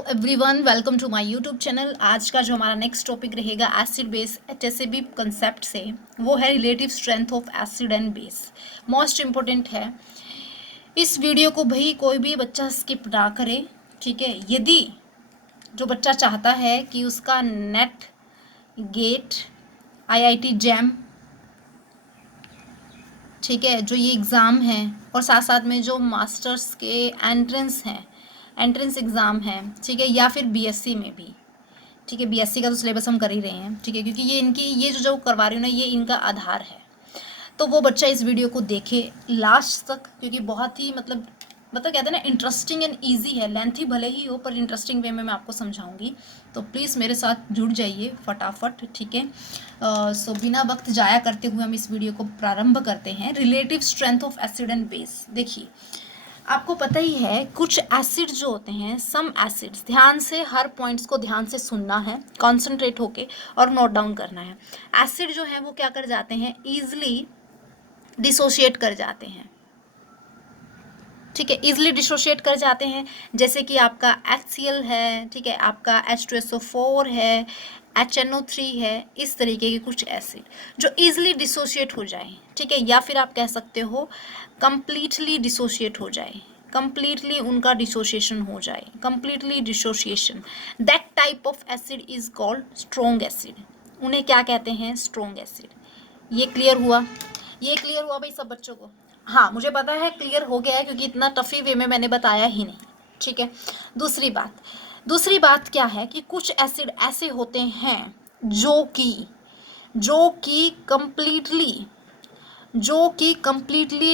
Everyone, welcome to my YouTube channel. आज का जो हमारा नेक्स्ट टॉपिक रहेगा एसिड बेस HACCP कंसेप्ट से, वो है relative strength of acid and base. Most important है। इस वीडियो को भाई कोई भी बच्चा स्किप ना करे, ठीक है। यदि जो बच्चा चाहता है कि उसका नेट, गेट, IIT जैम, ठीक है, जो ये एग्ज़ाम है, और साथ साथ में जो मास्टर्स के एंट्रेंस हैं, एंट्रेंस एग्ज़ाम है, ठीक है, या फिर BSc में भी, ठीक है। BSc का तो सिलेबस हम कर ही रहे हैं, ठीक है, क्योंकि ये इनकी ये जो करवा रही हूँ ना, ये इनका आधार है। तो वो बच्चा इस वीडियो को देखे लास्ट तक, क्योंकि बहुत ही मतलब कहते हैं ना, इंटरेस्टिंग एंड इजी है। लेंथी भले ही हो, पर इंटरेस्टिंग वे में मैं आपको समझाऊंगी। तो प्लीज़ मेरे साथ जुड़ जाइए फटाफट, ठीक है। सो बिना वक्त जाया करते हुए हम इस वीडियो को प्रारंभ करते हैं। Relative strength of acid and base. देखिए, आपको पता ही है कुछ एसिड जो होते हैं, सम एसिड्स, ध्यान से हर पॉइंट्स को ध्यान से सुनना है, कॉन्सेंट्रेट होके और नोट डाउन करना है। एसिड जो है वो क्या कर जाते हैं, ईजिली डिसोशिएट कर जाते हैं, ठीक है, इजिली डिसोशिएट कर जाते हैं। जैसे कि आपका HCl है, ठीक है, आपका H2SO4 है, HNO3 है, इस तरीके के कुछ एसिड जो इजिली डिसोशिएट हो जाए, ठीक है, या फिर आप कह सकते हो कंप्लीटली डिसोशिएट हो जाए, कंप्लीटली उनका डिसोशिएशन हो जाए, completely dissociation. That type of acid is called strong acid. उन्हें क्या कहते हैं, स्ट्रॉन्ग एसिड। ये क्लियर हुआ? ये क्लियर हुआ भाई सब बच्चों को? हाँ, मुझे पता है क्लियर हो गया है, क्योंकि इतना टफी वे में मैंने बताया ही नहीं, ठीक है। दूसरी बात क्या है कि कुछ एसिड ऐसे होते हैं जो कि कंप्लीटली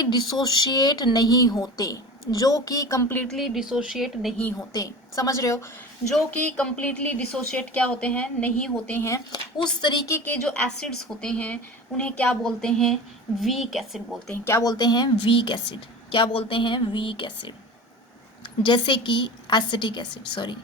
डिसोशिएट नहीं होते, जो कि कंप्लीटली डिसोशिएट नहीं होते। समझ रहे हो? जो कि कंप्लीटली डिसोशिएट क्या होते हैं, नहीं होते हैं। उस तरीके के जो एसिड्स होते हैं उन्हें क्या बोलते हैं, वीक एसिड बोलते हैं। क्या बोलते हैं, वीक एसिड। क्या बोलते हैं, वीक एसिड। जैसे कि एसिटिक एसिड,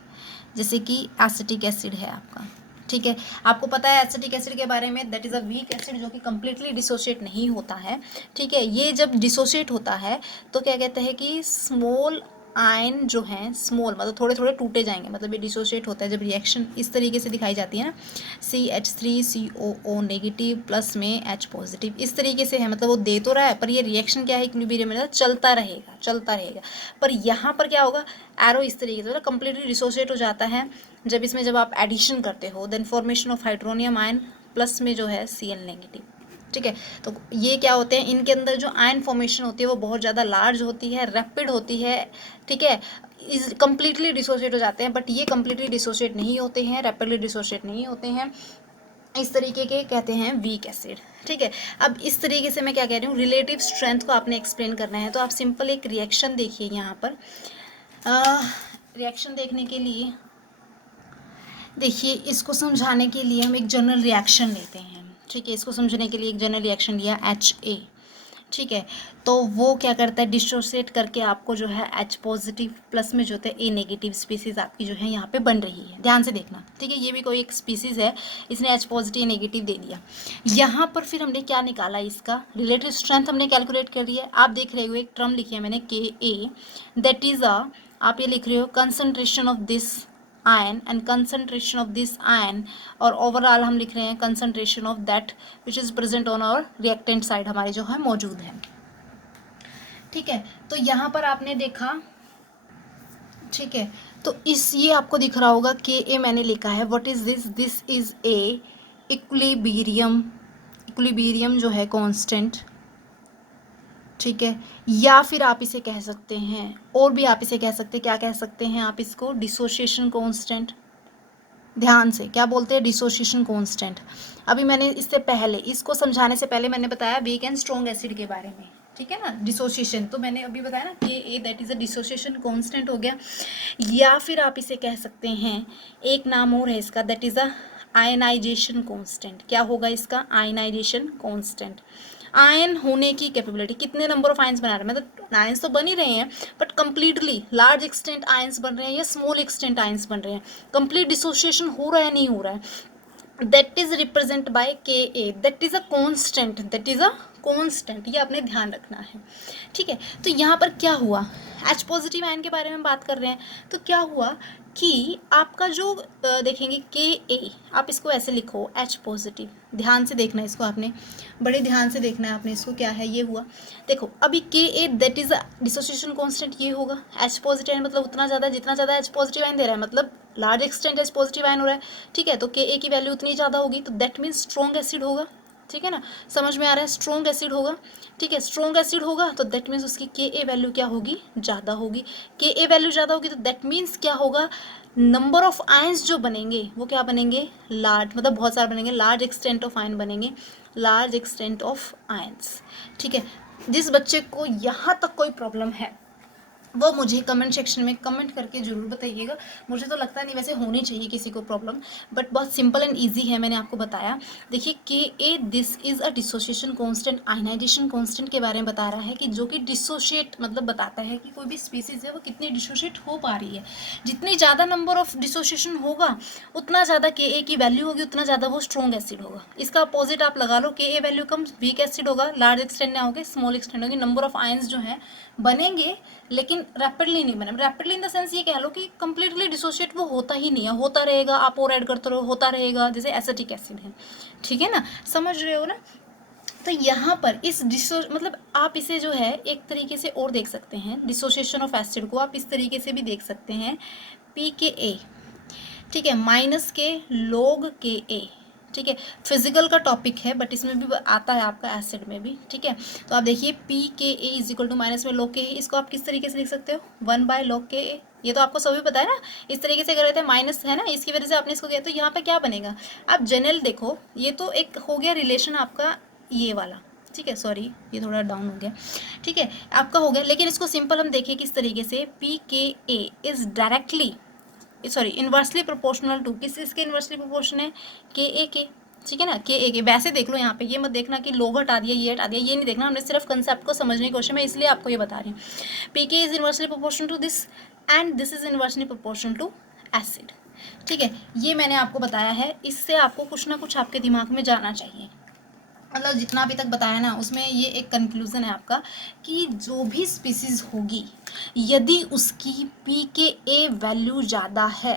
जैसे कि एसिटिक एसिड है आपका, ठीक है। आपको पता है एसिटिक एसिड के बारे में, that is a weak acid जो कि कंप्लीटली डिसोशिएट नहीं होता है, ठीक है। ये जब डिसोशिएट होता है तो क्या कहते हैं कि स्मॉल आयन जो हैं, स्मॉल मतलब थोड़े थोड़े टूटे जाएंगे। मतलब ये डिसोशिएट होता है जब रिएक्शन इस तरीके से दिखाई जाती है ना, CH3COO नेगेटिव प्लस में H पॉजिटिव, इस तरीके से है। मतलब वो दे तो रहा है, पर ये रिएक्शन क्या है, इक्विलिब्रियम में चलता रहेगा। पर यहाँ पर क्या होगा, एरो इस तरीके से, मतलब कंप्लीटली डिसोशिएट हो जाता है जब आप एडिशन करते हो, then formation of hydronium ion plus में जो है Cl नेगेटिव, ठीक है। तो ये क्या होते हैं, इनके अंदर जो आयन फॉर्मेशन होती है वो बहुत ज़्यादा लार्ज होती है, रैपिड होती है, ठीक है। इस कंप्लीटली डिसोशिएट हो जाते हैं, बट ये कंप्लीटली डिसोशिएट नहीं होते हैं, रैपिडली डिसोशिएट नहीं होते हैं। इस तरीके के कहते हैं वीक एसिड, ठीक है। अब इस तरीके से मैं क्या कह रही हूँ, रिलेटिव स्ट्रेंथ को आपने एक्सप्लेन करना है। तो आप सिंपल एक रिएक्शन देखिए यहाँ पर। रिएक्शन देखने के लिए, देखिए, इसको समझाने के लिए हम एक जनरल रिएक्शन लेते हैं, ठीक है। इसको समझने के लिए एक जनरल रिएक्शन लिया HA, ठीक है। तो वो क्या करता है, डिसोशिएट करके आपको जो है H पॉजिटिव प्लस में जो होता है A नेगेटिव स्पीसीज आपकी जो है यहाँ पे बन रही है। ध्यान से देखना, ठीक है। ये भी कोई एक स्पीसीज है, इसने H पॉजिटिव नेगेटिव दे दिया। यहाँ पर फिर हमने क्या निकाला, इसका रिलेटिव स्ट्रेंथ हमने कैलकुलेट कर लिया है। आप देख रहे हो एक टर्म लिखी है मैंने KA, दैट इज़ आप ये लिख रहे हो concentration of this ion and concentration of this ion, और ओवरऑल हम लिख रहे हैं concentration of that which is present on our reactant side, हमारी जो है मौजूद है, ठीक है। तो यहाँ पर आपने देखा, ठीक है। तो ये आपको दिख रहा होगा KA मैंने लिखा है। What is this is a equilibrium जो है कांस्टेंट, ठीक है। या फिर आप इसे कह सकते हैं, और भी आप इसे कह सकते हैं, क्या कह सकते हैं आप इसको, डिसोशिएशन कांस्टेंट। ध्यान से, क्या बोलते हैं, डिसोशिएशन कांस्टेंट। अभी मैंने इससे पहले, इसको समझाने से पहले मैंने बताया वीक एंड स्ट्रॉन्ग एसिड के बारे में, ठीक है ना। डिसोशिएशन तो मैंने अभी बताया ना, KA that is a dissociation constant हो गया। या फिर आप इसे कह सकते हैं, एक नाम और है इसका, that is a ionization constant. क्या होगा इसका, आयनाइजेशन कांस्टेंट। आयन होने की कैपेबिलिटी, कितने नंबर ऑफ आयंस बना रहे हैं, मतलब आयंस तो बन ही रहे हैं, but completely large extent ions बन रहे हैं या स्मॉल एक्सटेंट आयंस बन रहे हैं, कंप्लीट डिसोशिएशन हो रहा है नहीं हो रहा है, that is represent by KA, that is a constant. ये आपने ध्यान रखना है, ठीक है। तो यहाँ पर क्या हुआ, H पॉजिटिव आयन के बारे में बात कर रहे हैं। तो क्या हुआ कि आपका जो देखेंगे के ए, आप इसको ऐसे लिखो एच पॉजिटिव, ध्यान से देखना है इसको, आपने बड़े ध्यान से देखना है आपने इसको, क्या है ये हुआ, देखो अभी K a that is a dissociation constant, ये होगा एच पॉजिटिव मतलब उतना ज़्यादा, जितना ज़्यादा एच पॉजिटिव आयन दे रहा है मतलब large extent H positive ion हो रहा है, ठीक है, तो के ए की वैल्यू उतनी ज़्यादा होगी, तो दैट मीन्स स्ट्रॉन्ग एसिड होगा, ठीक है ना, समझ में आ रहा है, स्ट्रॉन्ग एसिड होगा, ठीक है, स्ट्रॉन्ग एसिड होगा तो दैट मीन्स उसकी के ए वैल्यू क्या होगी, ज़्यादा होगी, के ए वैल्यू ज़्यादा होगी तो दैट मीन्स क्या होगा, नंबर ऑफ आयंस जो बनेंगे वो क्या बनेंगे, लार्ज, मतलब बहुत सारे बनेंगे, लार्ज एक्सटेंट ऑफ आयन बनेंगे, लार्ज एक्सटेंट ऑफ आयंस, ठीक है। जिस बच्चे को यहाँ तक कोई प्रॉब्लम है वो मुझे कमेंट सेक्शन में कमेंट करके ज़रूर बताइएगा, मुझे तो लगता नहीं वैसे होनी चाहिए किसी को प्रॉब्लम, बट बहुत सिंपल एंड इजी है, मैंने आपको बताया। देखिए K a this is a dissociation constant, ionisation constant के बारे में बता रहा है कि जो कि डिसोशिएट मतलब बताता है कि कोई भी स्पीसीज़ है वो कितनी डिसोशिएट हो पा रही है, जितनी ज़्यादा नंबर ऑफ डिसोसिएशन होगा उतना ज़्यादा के ए की वैल्यू होगी, उतना ज़्यादा वो स्ट्रॉन्ग एसिड होगा। इसका अपोजिट आप लगा लो, के ए वैल्यू कम वीक एसिड होगा, लार्ज एक्सटेंट ना होगी, स्मॉल एक्सटेंट होगी, नंबर ऑफ आयंस जो हैं बनेंगे लेकिन रैपिडली नहीं बने, रैपिडली इन द सेंस ये कह लो कि कंप्लीटली डिसोशिएट वो होता ही नहीं है, होता रहेगा, आप और ऐड करते रहो, होता रहेगा, जैसे एसिटिक एसिड है, ठीक है ना, समझ रहे हो ना। तो यहाँ पर इस मतलब आप इसे जो है एक तरीके से और देख सकते हैं, डिसोसिएशन ऑफ एसिड को आप इस तरीके से भी देख सकते हैं, पी के ए, ठीक है, माइनस के लॉग के ए, ठीक है, फिजिकल का टॉपिक है बट इसमें भी आता है आपका एसिड में भी, ठीक है। तो आप देखिए P K a is equal to minus में लॉग के ए, इसको आप किस तरीके से लिख सकते हो, 1/log के ए, ये तो आपको सभी पता है ना, इस तरीके से कर रहे थे, माइनस है ना, इसकी वजह से आपने इसको किया, तो यहाँ पे क्या बनेगा, आप जनरल देखो, ये तो एक हो गया रिलेशन आपका ये वाला, ठीक है, सॉरी ये थोड़ा डाउन हो गया, ठीक है, आपका हो गया, लेकिन इसको सिंपल हम देखें किस तरीके से, p K a is directly sorry inversely proportional to, किस इसके इन्वर्सली प्रोपोर्शन है, के ए के, ठीक है ना, के ए के, वैसे देख लो यहाँ पे, ये मत देखना कि लोग हटा दिया ये हटा दिया, ये नहीं देखना, हमने सिर्फ कंसेप्ट को समझने की कोशिश, मैं इसलिए आपको ये बता रही हूँ, P K is inversely proportion to this and this is inversely proportion to acid, ठीक है, ये मैंने आपको बताया है, इससे आपको कुछ ना कुछ आपके दिमाग में जाना चाहिए, मतलब जितना अभी तक बताया ना उसमें ये एक कंक्लूज़न है आपका कि जो भी स्पीसीज़ होगी यदि उसकी पी के ए वैल्यू ज़्यादा है,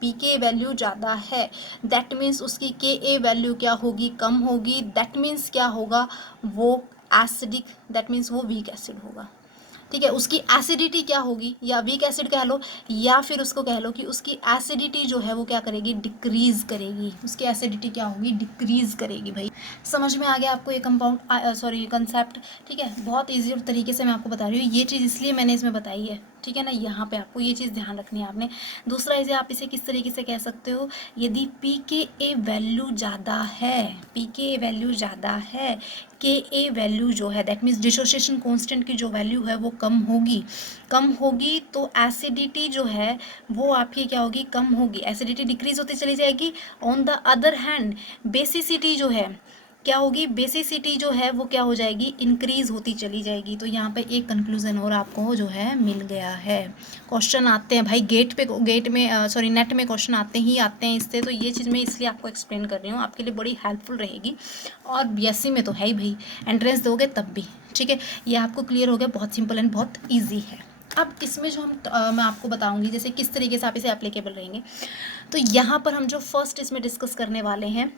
पी के वैल्यू ज़्यादा है, दैट मीन्स उसकी के ए वैल्यू क्या होगी, कम होगी, दैट मीन्स क्या होगा, वो एसिडिक, दैट मीन्स वो वीक एसिड होगा, ठीक है, उसकी एसिडिटी क्या होगी, या वीक एसिड कह लो, या फिर उसको कह लो कि उसकी एसिडिटी जो है वो क्या करेगी, डिक्रीज़ करेगी, उसकी एसिडिटी क्या होगी, डिक्रीज़ करेगी। भाई समझ में आ गया आपको ये कंपाउंड सॉरी कंसेप्ट, ठीक है, बहुत ईजी तरीके से मैं आपको बता रही हूँ, ये चीज़ इसलिए मैंने इसमें बताई है, ठीक है ना, यहाँ पे आपको ये चीज़ ध्यान रखनी है आपने। दूसरा इसे आप इसे किस तरीके से कह सकते हो, यदि पी के ए वैल्यू ज़्यादा है, पी के ए वैल्यू ज़्यादा है, के ए वैल्यू जो है दैट मीन्स डिसोसिएशन कांस्टेंट की जो वैल्यू है वो कम होगी, कम होगी तो एसिडिटी जो है वो आपकी क्या होगी, कम होगी, एसिडिटी डिक्रीज होती चली जाएगी। On the other hand basicity जो है क्या होगी, बेसिसिटी जो है वो क्या हो जाएगी, इंक्रीज होती चली जाएगी। तो यहाँ पे एक कंक्लूजन और आपको जो है मिल गया है। क्वेश्चन आते हैं भाई गेट में सॉरी नेट में क्वेश्चन आते ही आते हैं इससे, तो ये चीज़ मैं इसलिए आपको एक्सप्लेन कर रही हूँ, आपके लिए बड़ी हेल्पफुल रहेगी। और बीएससी में तो है ही भाई, एंट्रेंस दोगे तब भी, ठीक है, ये आपको क्लियर हो गया, बहुत सिंपल एंड बहुत ईजी है। अब इसमें जो मैं आपको बताऊंगी जैसे किस तरीके से आप इसे एप्लीकेबल रहेंगे। तो यहाँ पर हम जो फर्स्ट इसमें डिस्कस करने वाले हैं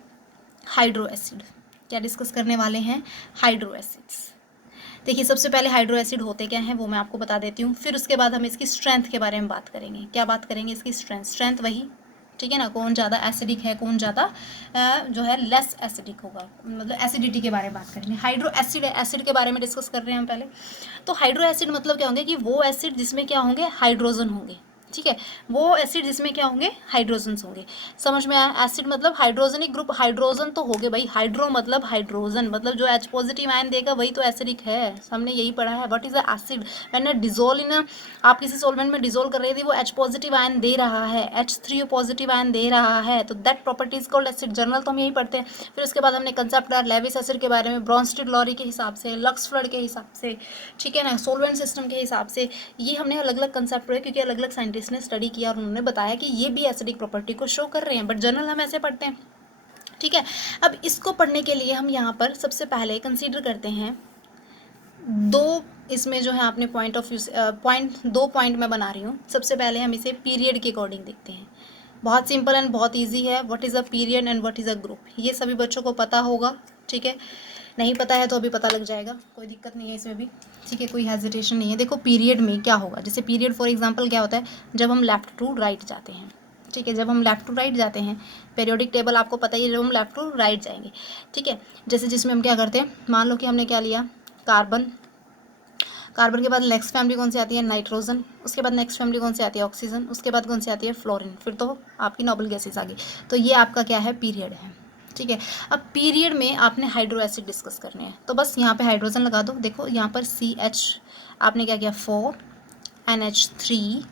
हाइड्रो एसिड, क्या डिस्कस करने वाले हैं, हाइड्रो एसिड्स। देखिए सबसे पहले हाइड्रो एसिड होते क्या हैं वो मैं आपको बता देती हूँ, फिर उसके बाद हम इसकी स्ट्रेंथ के बारे में बात करेंगे। क्या बात करेंगे, इसकी स्ट्रेंथ वही, ठीक है ना, कौन ज़्यादा एसिडिक है, कौन ज़्यादा जो है लेस एसिडिक होगा, मतलब एसिडिटी के बारे में बात करेंगे। हाइड्रो एसिड है, एसिड के बारे में डिस्कस कर रहे हैं हम पहले। तो हाइड्रो एसिड मतलब क्या होंगे कि वो एसिड जिसमें क्या होंगे, हाइड्रोजन होंगे, ठीक है, वो एसिड जिसमें क्या होंगे, हाइड्रोजन्स होंगे। समझ में आया, एसिड मतलब हाइड्रोजनिक ग्रुप, हाइड्रोजन तो हो गए भाई, हाइड्रो मतलब हाइड्रोजन, मतलब जो H पॉजिटिव आयन देगा वही तो एसिडिक है, हमने यही पढ़ा है। व्हाट इज अ एसिड, मैंने डिजोल्व इन, आप किसी सॉल्वेंट में डिजोल्व कर रही थी, वो H पॉजिटिव आयन दे रहा है, H3O पॉजिटिव आयन दे रहा है, तो that property is called acid. Journal तो हम यही पढ़ते हैं। फिर उसके बाद हमने कंसेप्ट लेविस एसिड के बारे में, ब्रॉन्स्टेड-लॉरी के हिसाब से, लक्स फ्लड के हिसाब से, ठीक है ना, सोलवेंट सिस्टम के हिसाब से, ये हमने अलग अलग कंसेप्ट पढ़े क्योंकि अलग अलग साइंटिस्ट ने स्टडी किया और उन्होंने बताया कि ये भी एसिडिक प्रॉपर्टी को शो कर रहे हैं, बट जर्नल हम ऐसे पढ़ते हैं, ठीक है। अब इसको पढ़ने के लिए हम यहाँ पर सबसे पहले कंसीडर करते हैं दो इसमें जो है आपने पॉइंट ऑफ व्यू पॉइंट, दो पॉइंट मैं बना रही हूँ। सबसे पहले हम इसे पीरियड के अकॉर्डिंग देखते हैं। बहुत सिंपल एंड बहुत इजी है। What is a period and what is a group, ये सभी बच्चों को पता होगा, ठीक है। नहीं पता है तो अभी पता लग जाएगा, कोई दिक्कत नहीं है इसमें भी, ठीक है, कोई हेजिटेशन नहीं है। देखो पीरियड में क्या होगा, जैसे पीरियड फॉर एग्जांपल क्या होता है, जब हम लेफ़्ट टू राइट जाते हैं, ठीक है, जब हम लेफ़्ट टू राइट जाते हैं, पीरियोडिक टेबल आपको पता ही है, जब हम लेफ़्ट टू राइट जाएंगे, ठीक है। जैसे जिसमें हम क्या करते हैं, मान लो कि हमने क्या लिया, कार्बन। कार्बन के बाद नेक्स्ट फैमिली कौन सी आती है, नाइट्रोजन। उसके बाद नेक्स्ट फैमिली कौन सी आती है, ऑक्सीजन। उसके बाद कौन सी आती है, फ्लोरीन। फिर तो आपकी नोबल गैसेस आ गई। तो ये आपका क्या है, पीरियड है, ठीक है। अब पीरियड में आपने हाइड्रो एसिड डिस्कस करने हैं, तो बस यहाँ पे हाइड्रोजन लगा दो। देखो यहाँ पर CH आपने क्या किया, 4 NH3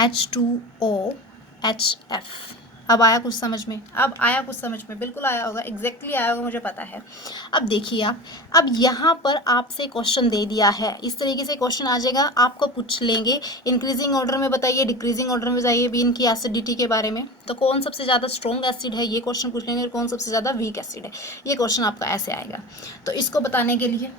H2O HF। अब आया कुछ समझ में, अब आया कुछ समझ में, बिल्कुल आया होगा, एग्जैक्टली आया होगा, मुझे पता है। अब देखिए आप, अब यहाँ पर आपसे क्वेश्चन दे दिया है, इस तरीके से क्वेश्चन आ जाएगा, आपको पूछ लेंगे इंक्रीजिंग ऑर्डर में बताइए, डिक्रीजिंग ऑर्डर में बताइए भी इनकी एसिडिटी के बारे में। तो कौन सबसे ज़्यादा स्ट्रॉन्ग एसिड है, ये क्वेश्चन पूछ लेंगे, और कौन सबसे ज़्यादा वीक एसिड है, ये क्वेश्चन आपका ऐसे आएगा। तो इसको बताने के लिए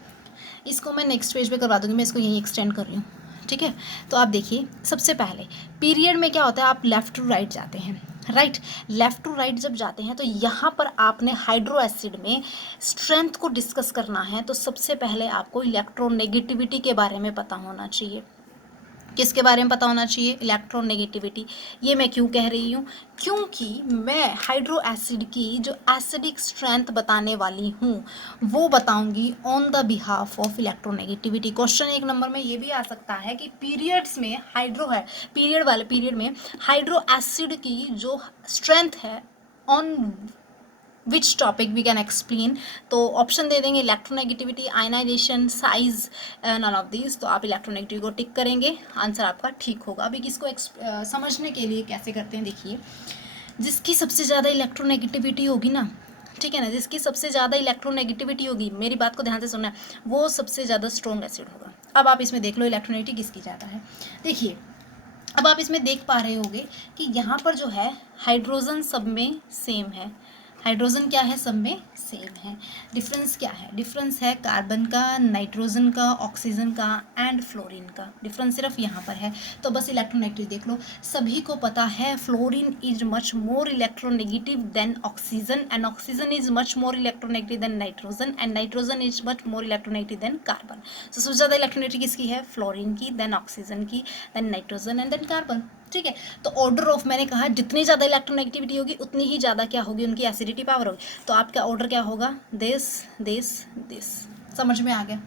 इसको मैं नेक्स्ट पेज पे करवा दूँगी, मैं इसको यहीं एक्सटेंड कर रही हूँ, ठीक है। तो आप देखिए, सबसे पहले पीरियड में क्या होता है, आप लेफ़्ट टू राइट जाते हैं, राइट। लेफ़्ट टू राइट जब जाते हैं तो यहाँ पर आपने हाइड्रो एसिड में स्ट्रेंथ को डिस्कस करना है। तो सबसे पहले आपको इलेक्ट्रोनेगेटिविटी के बारे में पता होना चाहिए। किसके बारे में पता होना चाहिए, इलेक्ट्रोनेगेटिविटी। ये मैं क्यों कह रही हूँ, क्योंकि मैं हाइड्रो एसिड की जो एसिडिक स्ट्रेंथ बताने वाली हूँ वो बताऊंगी on the behalf of electronegativity. Question एक नंबर में ये भी आ सकता है कि पीरियड्स में हाइड्रो है, पीरियड वाले पीरियड में हाइड्रो एसिड की जो स्ट्रेंथ है on which topic we can explain. तो ऑप्शन दे देंगे, electronegativity, ionization, size, none of these. तो आप इलेक्ट्रोनेगेटिविटी को टिक करेंगे, आंसर आपका ठीक होगा। अभी किसको समझने के लिए कैसे करते हैं, देखिए, जिसकी सबसे ज़्यादा इलेक्ट्रोनेगेटिविटी होगी ना, ठीक है ना, जिसकी सबसे ज़्यादा इलेक्ट्रोनेगेटिविटी होगी, मेरी बात को ध्यान से सुनना है, वो सबसे ज़्यादा स्ट्रॉन्ग एसिड होगा। अब आप इसमें देख लो इलेक्ट्रोनेगेटिविटी किसकी ज़्यादा है। देखिए, अब आप इसमें देख पा रहे होगे कि यहाँ पर जो है हाइड्रोजन सब में सेम है, हाइड्रोजन क्या है, सब में सेम है। डिफरेंस क्या है, डिफरेंस है कार्बन का, नाइट्रोजन का, ऑक्सीजन का एंड फ्लोरीन का, डिफरेंस सिर्फ यहाँ पर है। तो बस इलेक्ट्रोनेगेटिव देख लो, सभी को पता है fluorine is much more electronegative than oxygen, and oxygen is much more electronegative than nitrogen, and nitrogen is much more electronegative than carbon. तो सबसे ज़्यादा इलेक्ट्रोनेगेटिव किसकी है, फ्लोरीन की, देन ऑक्सीजन की, then nitrogen and then carbon, ठीक है। तो ऑर्डर ऑफ, मैंने कहा जितनी ज़्यादा इलेक्ट्रोनेगेटिविटी होगी उतनी ही ज़्यादा क्या होगी, उनकी एसिडिटी पावर होगी। तो आपका ऑर्डर क्या होगा, दिस दिस दिस। समझ में आ गया।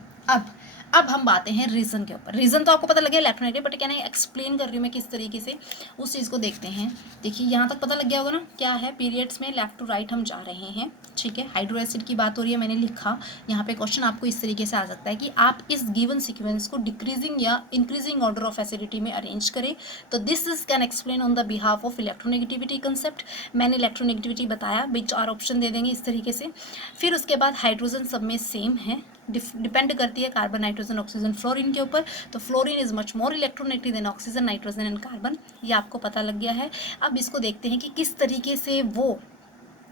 अब हम बातें हैं रीज़न के ऊपर। रीज़न तो आपको पता लगे इलेक्ट्रोनेगेटिव, बट क्या नहीं एक्सप्लेन कर रही हूँ मैं किस तरीके से, उस चीज़ को देखते हैं। देखिए यहाँ तक पता लग गया होगा ना, क्या है, पीरियड्स में लेफ्ट टू राइट हम जा रहे हैं, ठीक है। हाइड्रो एसिड की बात हो रही है, मैंने लिखा यहाँ पे क्वेश्चन आपको इस तरीके से आ सकता है कि आप इस गिवन सीक्वेंस को डिक्रीजिंग या इंक्रीजिंग ऑर्डर ऑफ एसिडिटी में अरेंज करें। तो this is can explain on the behalf of electronegativity concept. मैंने इलेक्ट्रोनेगेटिविटी बताया, बीच और ऑप्शन दे देंगे इस तरीके से। फिर उसके बाद हाइड्रोजन सब में सेम है, डिपेंड करती है कार्बन, नाइट्रोजन, ऑक्सीजन, फ्लोरीन के ऊपर। तो fluorine is much more electronegative than oxygen, nitrogen and carbon, ये आपको पता लग गया है। अब इसको देखते हैं कि किस तरीके से वो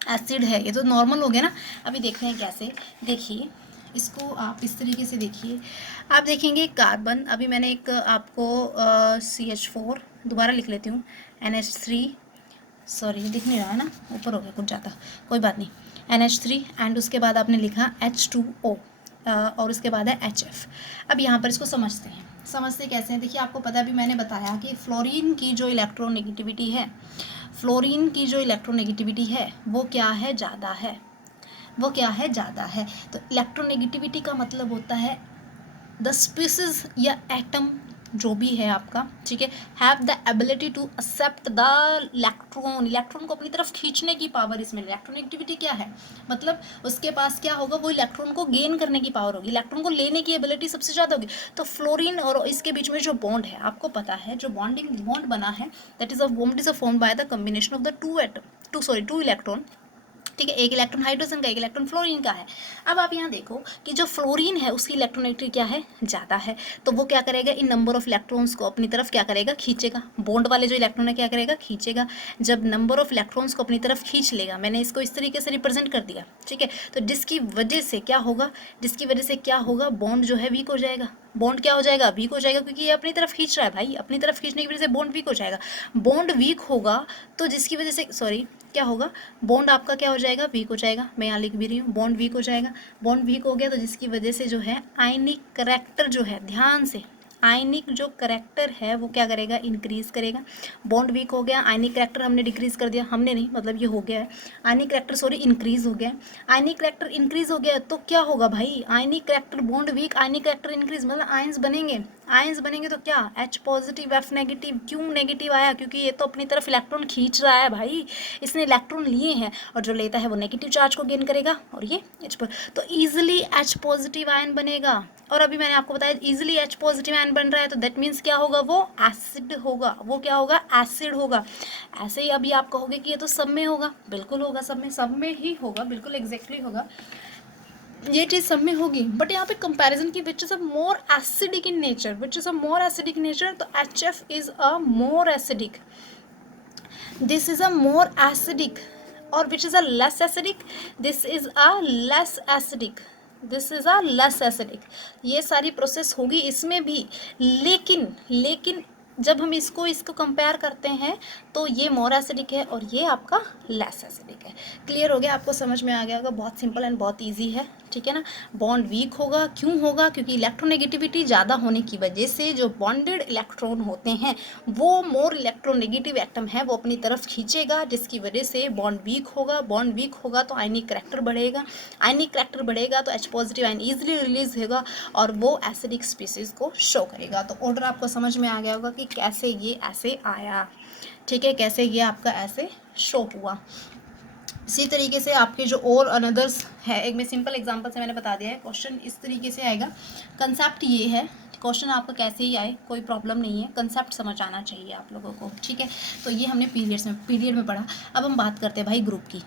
एसिड है, ये तो नॉर्मल हो गया ना। अभी देखते हैं कैसे। देखिए इसको आप इस तरीके से देखिए, आप देखेंगे कार्बन, अभी मैंने एक आपको CH4 दोबारा लिख लेती हूँ, NH3, सॉरी दिख नहीं रहा है ना, ऊपर हो गया कुछ ज़्यादा, कोई बात नहीं, NH3 एंड उसके बाद आपने लिखा H2O और उसके बाद है HF। अब यहाँ पर इसको समझते हैं, समझते कैसे हैं, देखिए आपको पता, भी मैंने बताया कि फ्लोरीन की जो इलेक्ट्रोनेगेटिविटी है, फ्लोरीन की जो इलेक्ट्रोनेगेटिविटी है वो क्या है, ज़्यादा है, वो क्या है, ज़्यादा है। तो इलेक्ट्रोनेगेटिविटी का मतलब होता है द स्पीसीज या एटम जो भी है आपका, ठीक है, have the ability to accept the electron, electron को अपनी तरफ खींचने की पावर, इसमें इलेक्ट्रोनेगेटिविटी क्या है, मतलब उसके पास क्या होगा, वो इलेक्ट्रॉन को गेन करने की पावर होगी, इलेक्ट्रॉन को लेने की एबिलिटी सबसे ज़्यादा होगी। तो फ्लोरीन और इसके बीच में जो बॉन्ड है, आपको पता है जो बॉन्ड बना है, that is a bond is a form by the combination of the two electron, ठीक है, एक इलेक्ट्रॉन हाइड्रोजन का, एक इलेक्ट्रॉन फ्लोरीन का है। अब आप यहाँ देखो कि जो फ्लोरीन है उसकी इलेक्ट्रोनेगेटिविटी क्या है, ज़्यादा है, तो वो क्या करेगा, इन नंबर ऑफ इलेक्ट्रॉन्स को अपनी तरफ क्या करेगा, खींचेगा। बॉन्ड वाले जो इलेक्ट्रॉन है क्या करेगा, खींचेगा। जब नंबर ऑफ इलेक्ट्रॉन्स को अपनी तरफ खींच लेगा, मैंने इसको इस तरीके से रिप्रेजेंट कर दिया, ठीक है, तो जिसकी वजह से क्या होगा, बॉन्ड जो है वीक हो जाएगा। बॉन्ड क्या हो जाएगा, वीक हो जाएगा, क्योंकि ये अपनी तरफ खींच रहा है भाई, अपनी तरफ खींचने की वजह से बॉन्ड वीक हो जाएगा। बॉन्ड वीक होगा तो जिसकी वजह से क्या होगा, बॉन्ड आपका क्या हो जाएगा, वीक हो जाएगा। मैं यहाँ लिख भी रही हूँ, बॉन्ड वीक हो जाएगा। बॉन्ड वीक हो गया तो जिसकी वजह से जो है आयनिक करैक्टर जो है, ध्यान से, आयनिक जो करैक्टर है वो क्या करेगा, इंक्रीज करेगा। बॉन्ड वीक हो गया, आयनिक करैक्टर हमने डिक्रीज कर दिया, हमने नहीं मतलब ये हो गया है, आयनिक करैक्टर इंक्रीज हो गया। आयनिक करैक्टर इंक्रीज हो गया तो क्या होगा भाई, आयनिक करैक्टर, बॉन्ड वीक, आयनिक करैक्टर इंक्रीज, मतलब आयंस बनेंगे। आयंस बनेंगे तो क्या, H पॉजिटिव F नेगेटिव। क्यों नेगेटिव आया, क्योंकि ये तो अपनी तरफ इलेक्ट्रॉन खींच रहा है भाई, इसने इलेक्ट्रॉन लिए हैं, और जो लेता है वो नेगेटिव चार्ज को गेन करेगा, और ये H पर, तो ईजिली H पॉजिटिव आयन बनेगा। और अभी मैंने आपको बताया इजीली H पॉजिटिव आयन बन रहा है, तो दैट मीन्स क्या होगा, वो एसिड होगा। वो क्या होगा, एसिड होगा। ऐसे ही अभी आप कहोगे कि ये तो सब में होगा, बिल्कुल होगा, सब में ही होगा, बिल्कुल एग्जैक्टली होगा, ये चीज़ सब में होगी। बट यहाँ पे कंपैरिजन की which is a more acidic in nature, तो HF is a more acidic, this is a more acidic, और which is a less acidic, this is a less acidic, ये सारी प्रोसेस होगी इसमें भी। लेकिन जब हम इसको कंपेयर करते हैं तो ये मोर एसिडिक है और ये आपका लेस एसिडिक है। क्लियर हो गया, आपको समझ में आ गया होगा, बहुत सिंपल एंड बहुत इजी है, ठीक है ना। बॉन्ड वीक होगा, क्यों होगा, क्योंकि इलेक्ट्रोनेगेटिविटी ज़्यादा होने की वजह से जो बॉन्डेड इलेक्ट्रॉन होते हैं वो मोर इलेक्ट्रोनेगेटिव एटम है वो अपनी तरफ खींचेगा, जिसकी वजह से बॉन्ड वीक होगा। बॉन्ड वीक होगा तो आयनिक करैक्टर बढ़ेगा, आयनिक करैक्टर बढ़ेगा तो H positive ion easily release होगा और वो एसिडिक स्पीसीज को शो करेगा। तो ऑर्डर आपको समझ में आ गया होगा कि कैसे ये ऐसे आया, ठीक है, कैसे ये आपका ऐसे शो हुआ। इसी तरीके से आपके जो और अनदर्स है, एक मैं सिंपल एग्जांपल से मैंने बता दिया है, क्वेश्चन इस तरीके से आएगा। कंसेप्ट ये है, क्वेश्चन आपका कैसे ही आए कोई प्रॉब्लम नहीं है, कंसेप्ट समझ आना चाहिए आप लोगों को, ठीक है। तो ये हमने पीरियड में पढ़ा। अब हम बात करते हैं भाई ग्रुप की,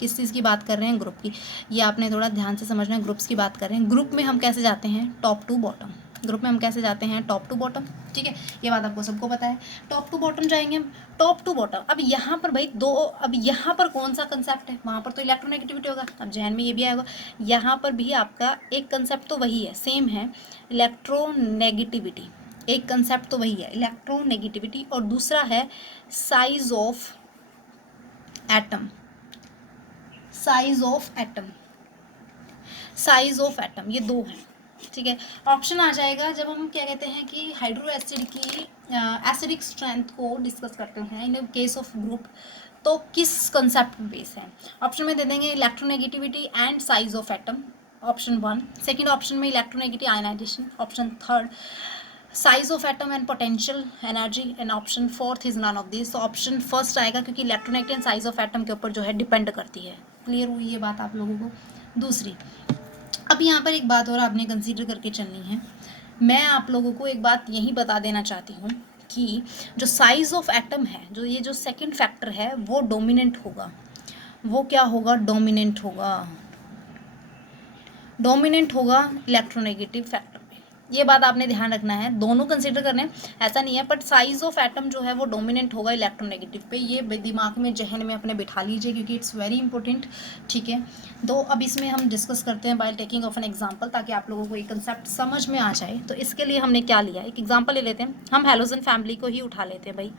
किस चीज़ की बात कर रहे हैं, ग्रुप की। ये आपने थोड़ा ध्यान से समझना है, ग्रुप्स की बात कर रहे हैं। ग्रुप में हम कैसे जाते हैं, टॉप टू बॉटम। ग्रुप में हम कैसे जाते हैं, टॉप टू बॉटम, ठीक है, ये बात आपको सबको पता है। टॉप टू बॉटम जाएंगे हम, टॉप टू बॉटम। अब यहाँ पर भाई दो, अब यहाँ पर कौन सा कंसेप्ट है, वहाँ पर तो इलेक्ट्रोनेगेटिविटी होगा, अब जहन में ये भी आएगा। यहाँ पर भी आपका एक कंसेप्ट तो वही है, सेम है, इलेक्ट्रोनेगेटिविटी। एक कंसेप्ट तो वही है, इलेक्ट्रोनेगेटिविटी, और दूसरा है size of atom. Size of atom, ये दो हैं, ठीक है। ऑप्शन आ जाएगा जब हम क्या कहते हैं कि हाइड्रो एसिड की एसिडिक स्ट्रेंथ को डिस्कस करते हैं इन केस ऑफ ग्रुप, तो किस कंसेप्ट बेस है। ऑप्शन में दे देंगे electronegativity and size of atom, option 1। Second option में electronegative ionisation, option 3 size of atom and potential energy, and option 4 is none of this. तो ऑप्शन फर्स्ट आएगा, क्योंकि electronegative and size of atom के ऊपर जो है डिपेंड करती है। क्लियर हुई ये बात आप लोगों को। दूसरी, अब यहाँ पर एक बात और आपने कंसीडर करके चलनी है। मैं आप लोगों को एक बात यही बता देना चाहती हूँ कि जो साइज ऑफ एटम है, जो ये जो सेकंड फैक्टर है वो डोमिनेंट होगा। वो क्या होगा, डोमिनेंट होगा इलेक्ट्रोनेगेटिव फैक्टर पे। ये बात आपने ध्यान रखना है, दोनों कंसीडर करने, ऐसा नहीं है, बट साइज ऑफ एटम जो है वो डोमिनेंट होगा इलेक्ट्रोनेगेटिव पे। ये दिमाग में, जहन में अपने बिठा लीजिए, क्योंकि इट्स वेरी इंपॉर्टेंट, ठीक है। तो अब इसमें हम डिस्कस करते हैं by taking of an example, ताकि आप लोगों को ये कंसेप्ट समझ में आ जाए। तो इसके लिए हमने क्या लिया, एक एग्जाम्पल ले लेते हैं, हम हैलोजन फैमिली को ही उठा लेते हैं भाई।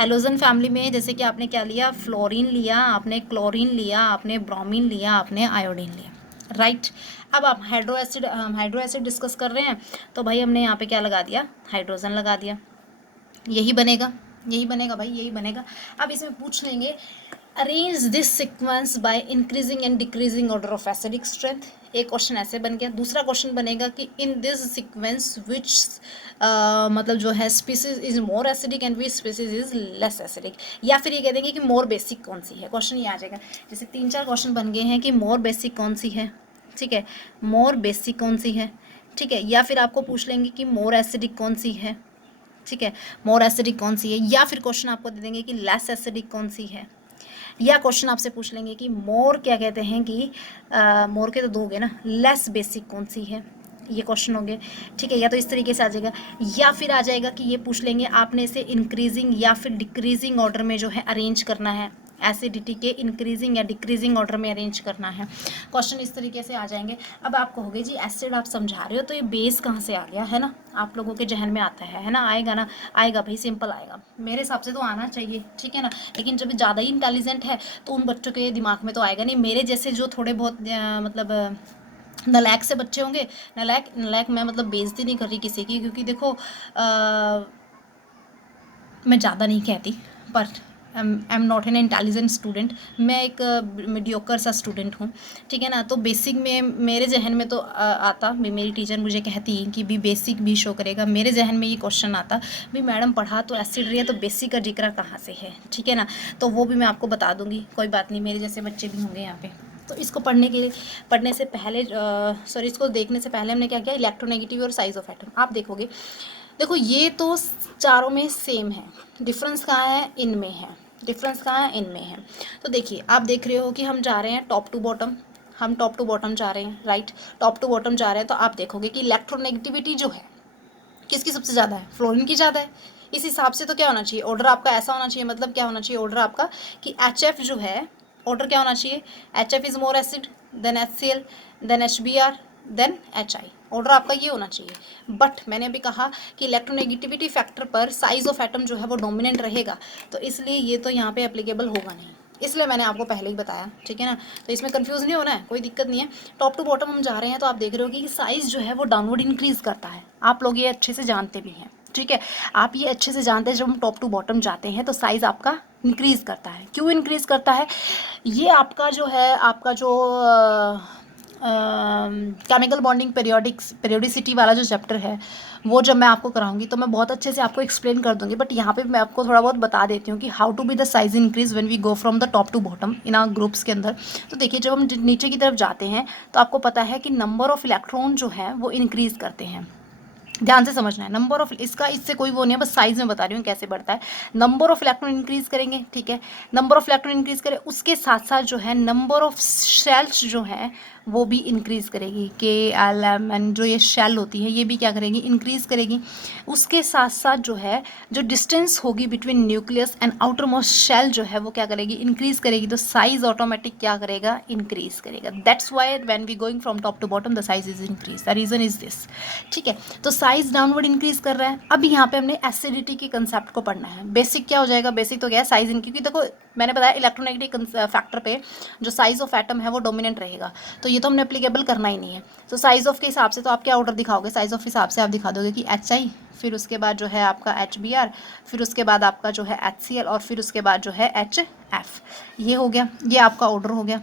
हैलोजन फैमिली में जैसे कि आपने क्या लिया, फ्लोरीन लिया, आपने क्लोरीन लिया, आपने ब्रोमीन लिया, आपने आयोडीन लिया, राइट। अब आप हाइड्रो एसिड डिस्कस कर रहे हैं, तो भाई हमने यहाँ पे क्या लगा दिया, हाइड्रोजन लगा दिया। यही बनेगा भाई, यही बनेगा। अब इसमें पूछ लेंगे arrange this sequence by increasing and decreasing order of acidic strength. एक क्वेश्चन ऐसे बन गया। दूसरा क्वेश्चन बनेगा कि इन दिस सीक्वेंस विच मतलब जो है species is more acidic and which species is less acidic. या फिर ये कह देंगे कि मोर बेसिक कौन सी है, क्वेश्चन ये आ जाएगा। जैसे 3-4 क्वेश्चन बन गए हैं कि मोर बेसिक कौन सी है, ठीक है, मोर बेसिक कौन सी है, ठीक है। या फिर आपको पूछ लेंगे कि मोर एसिडिक कौन सी है, ठीक है, मोर एसिडिक कौन सी है। या फिर क्वेश्चन आपको दे देंगे कि लेस एसिडिक कौन सी है, या क्वेश्चन आपसे पूछ लेंगे कि मोर क्या कहते हैं कि मोर के तो दोगे ना, लेस बेसिक कौन सी है, ये क्वेश्चन हो गए, ठीक है। या तो इस तरीके से आ जाएगा, या फिर आ जाएगा कि ये पूछ लेंगे आपने इसे इंक्रीजिंग या फिर डिक्रीजिंग ऑर्डर में जो है अरेंज करना है, एसिडिटी के इंक्रीजिंग या डिक्रीजिंग ऑर्डर में अरेंज करना है। क्वेश्चन इस तरीके से आ जाएंगे। अब आप कहोगे जी एसिड आप समझा रहे हो तो ये बेस कहाँ से आ गया, है ना, आप लोगों के जहन में आता है ना, आएगा ना, आएगा भाई, सिंपल आएगा, मेरे हिसाब से तो आना चाहिए, ठीक है ना। लेकिन जब ज़्यादा ही इंटेलिजेंट है तो उन बच्चों के दिमाग में तो आएगा नहीं, मेरे जैसे जो थोड़े बहुत मतलब नालायक से बच्चे होंगे, नालायक नालायक मैं मतलब बेइज्जती नहीं कर रही किसी की, क्योंकि देखो मैं ज़्यादा नहीं कहती, पर I am not an intelligent student, मैं एक मीडियोकर सा स्टूडेंट हूँ, ठीक है ना। तो बेसिक में मेरे जहन में तो आता भी, मेरी टीचर मुझे कहती कि भी बेसिक भी शो करेगा, मेरे जहन में ये क्वेश्चन आता भी मैडम पढ़ा तो एसिड रही है तो बेसिक का जिक्र कहाँ से है, ठीक है ना। तो वो भी मैं आपको बता दूँगी, कोई बात नहीं, मेरे जैसे बच्चे भी होंगे यहाँ पे। तो इसको पढ़ने से पहले सॉरी इसको देखने से पहले हमने क्या किया, इलेक्ट्रोनेगेटिव और साइज ऑफ एटम आप देखोगे। देखो ये तो चारों में सेम है, डिफरेंस कहाँ है, इनमें है, डिफरेंस कहाँ है, इनमें है। तो देखिए आप देख रहे हो कि हम जा रहे हैं टॉप टू बॉटम, हम टॉप टू बॉटम जा रहे हैं, राइट, टॉप टू बॉटम जा रहे हैं। तो आप देखोगे कि इलेक्ट्रोनेगेटिविटी जो है किसकी सबसे ज़्यादा है, फ्लोरीन की ज़्यादा है। इस हिसाब से तो क्या होना चाहिए, ऑर्डर आपका ऐसा होना चाहिए, मतलब क्या होना चाहिए ऑर्डर आपका कि HF जो है, ऑर्डर क्या होना चाहिए, HF is more acid than HCl than HBr than HI, order आपका ये होना चाहिए। बट मैंने अभी कहा कि इलेक्ट्रोनेगेटिविटी फैक्टर पर साइज ऑफ एटम जो है वो डोमिनेंट रहेगा, तो इसलिए ये तो यहाँ पे एप्लीकेबल होगा नहीं, इसलिए मैंने आपको पहले ही बताया, ठीक है ना। तो इसमें कंफ्यूज नहीं होना है, कोई दिक्कत नहीं है। टॉप टू बॉटम हम जा रहे हैं तो आप देख रहे हो कि साइज़ जो है वो डाउनवर्ड इंक्रीज़ करता है, आप लोग ये अच्छे से जानते भी हैं, ठीक है। आप ये अच्छे से जानते हैं जब हम टॉप टू बॉटम जाते हैं तो साइज़ आपका इंक्रीज़ करता है। क्यों इंक्रीज़ करता है, ये आपका जो है, आपका जो केमिकल बॉन्डिंग पीरियोडिसिटी वाला जो चैप्टर है वो जब मैं आपको कराऊंगी तो मैं बहुत अच्छे से आपको एक्सप्लेन कर दूंगी। बट यहाँ पे मैं आपको थोड़ा बहुत बता देती हूँ कि how to be the size increase when we go from the top to bottom in our groups के अंदर। तो देखिए जब हम नीचे की तरफ जाते हैं तो आपको पता है कि नंबर ऑफ इलेक्ट्रॉन जो है वो इंक्रीज करते हैं, ध्यान से समझना है। नंबर ऑफ इसका इससे कोई वो नहीं है, बस साइज में बता रही हूँ कैसे बढ़ता है। नंबर ऑफ इलेक्ट्रॉन इंक्रीज करेंगे, ठीक है, नंबर ऑफ इलेक्ट्रॉन इंक्रीज करें, उसके साथ साथ जो है नंबर ऑफ शेल्स जो है वो भी इंक्रीज करेगी, KLMN जो ये शेल होती है ये भी क्या करेगी, इंक्रीज करेगी। उसके साथ साथ जो है जो डिस्टेंस होगी between nucleus and outermost shell जो है वो क्या करेगी, इंक्रीज करेगी। तो साइज ऑटोमेटिक क्या करेगा, इंक्रीज करेगा। That's why when we going from top to bottom the size is increase, the reason is this, ठीक है। तो साइज डाउनवर्ड इंक्रीज कर रहा है। अब यहाँ पे हमने एसिडिटी के कंसेप्ट को पढ़ना है। बेसिक क्या हो जाएगा, बेसिक तो क्या है साइज, क्योंकि देखो मैंने बताया इलेक्ट्रोनेगेटिव फैक्टर पे जो साइज ऑफ एटम है वो डोमिनेंट रहेगा, तो ये तो हमने एप्लीकेबल करना ही नहीं है। तो साइज ऑफ के हिसाब से तो आप क्या ऑर्डर दिखाओगे, साइज ऑफ हिसाब से आप दिखा दोगे कि HI, फिर उसके बाद जो है आपका HBr, फिर उसके बाद आपका जो है HCl और फिर उसके बाद जो है HF। ये हो गया, ये आपका ऑर्डर हो गया,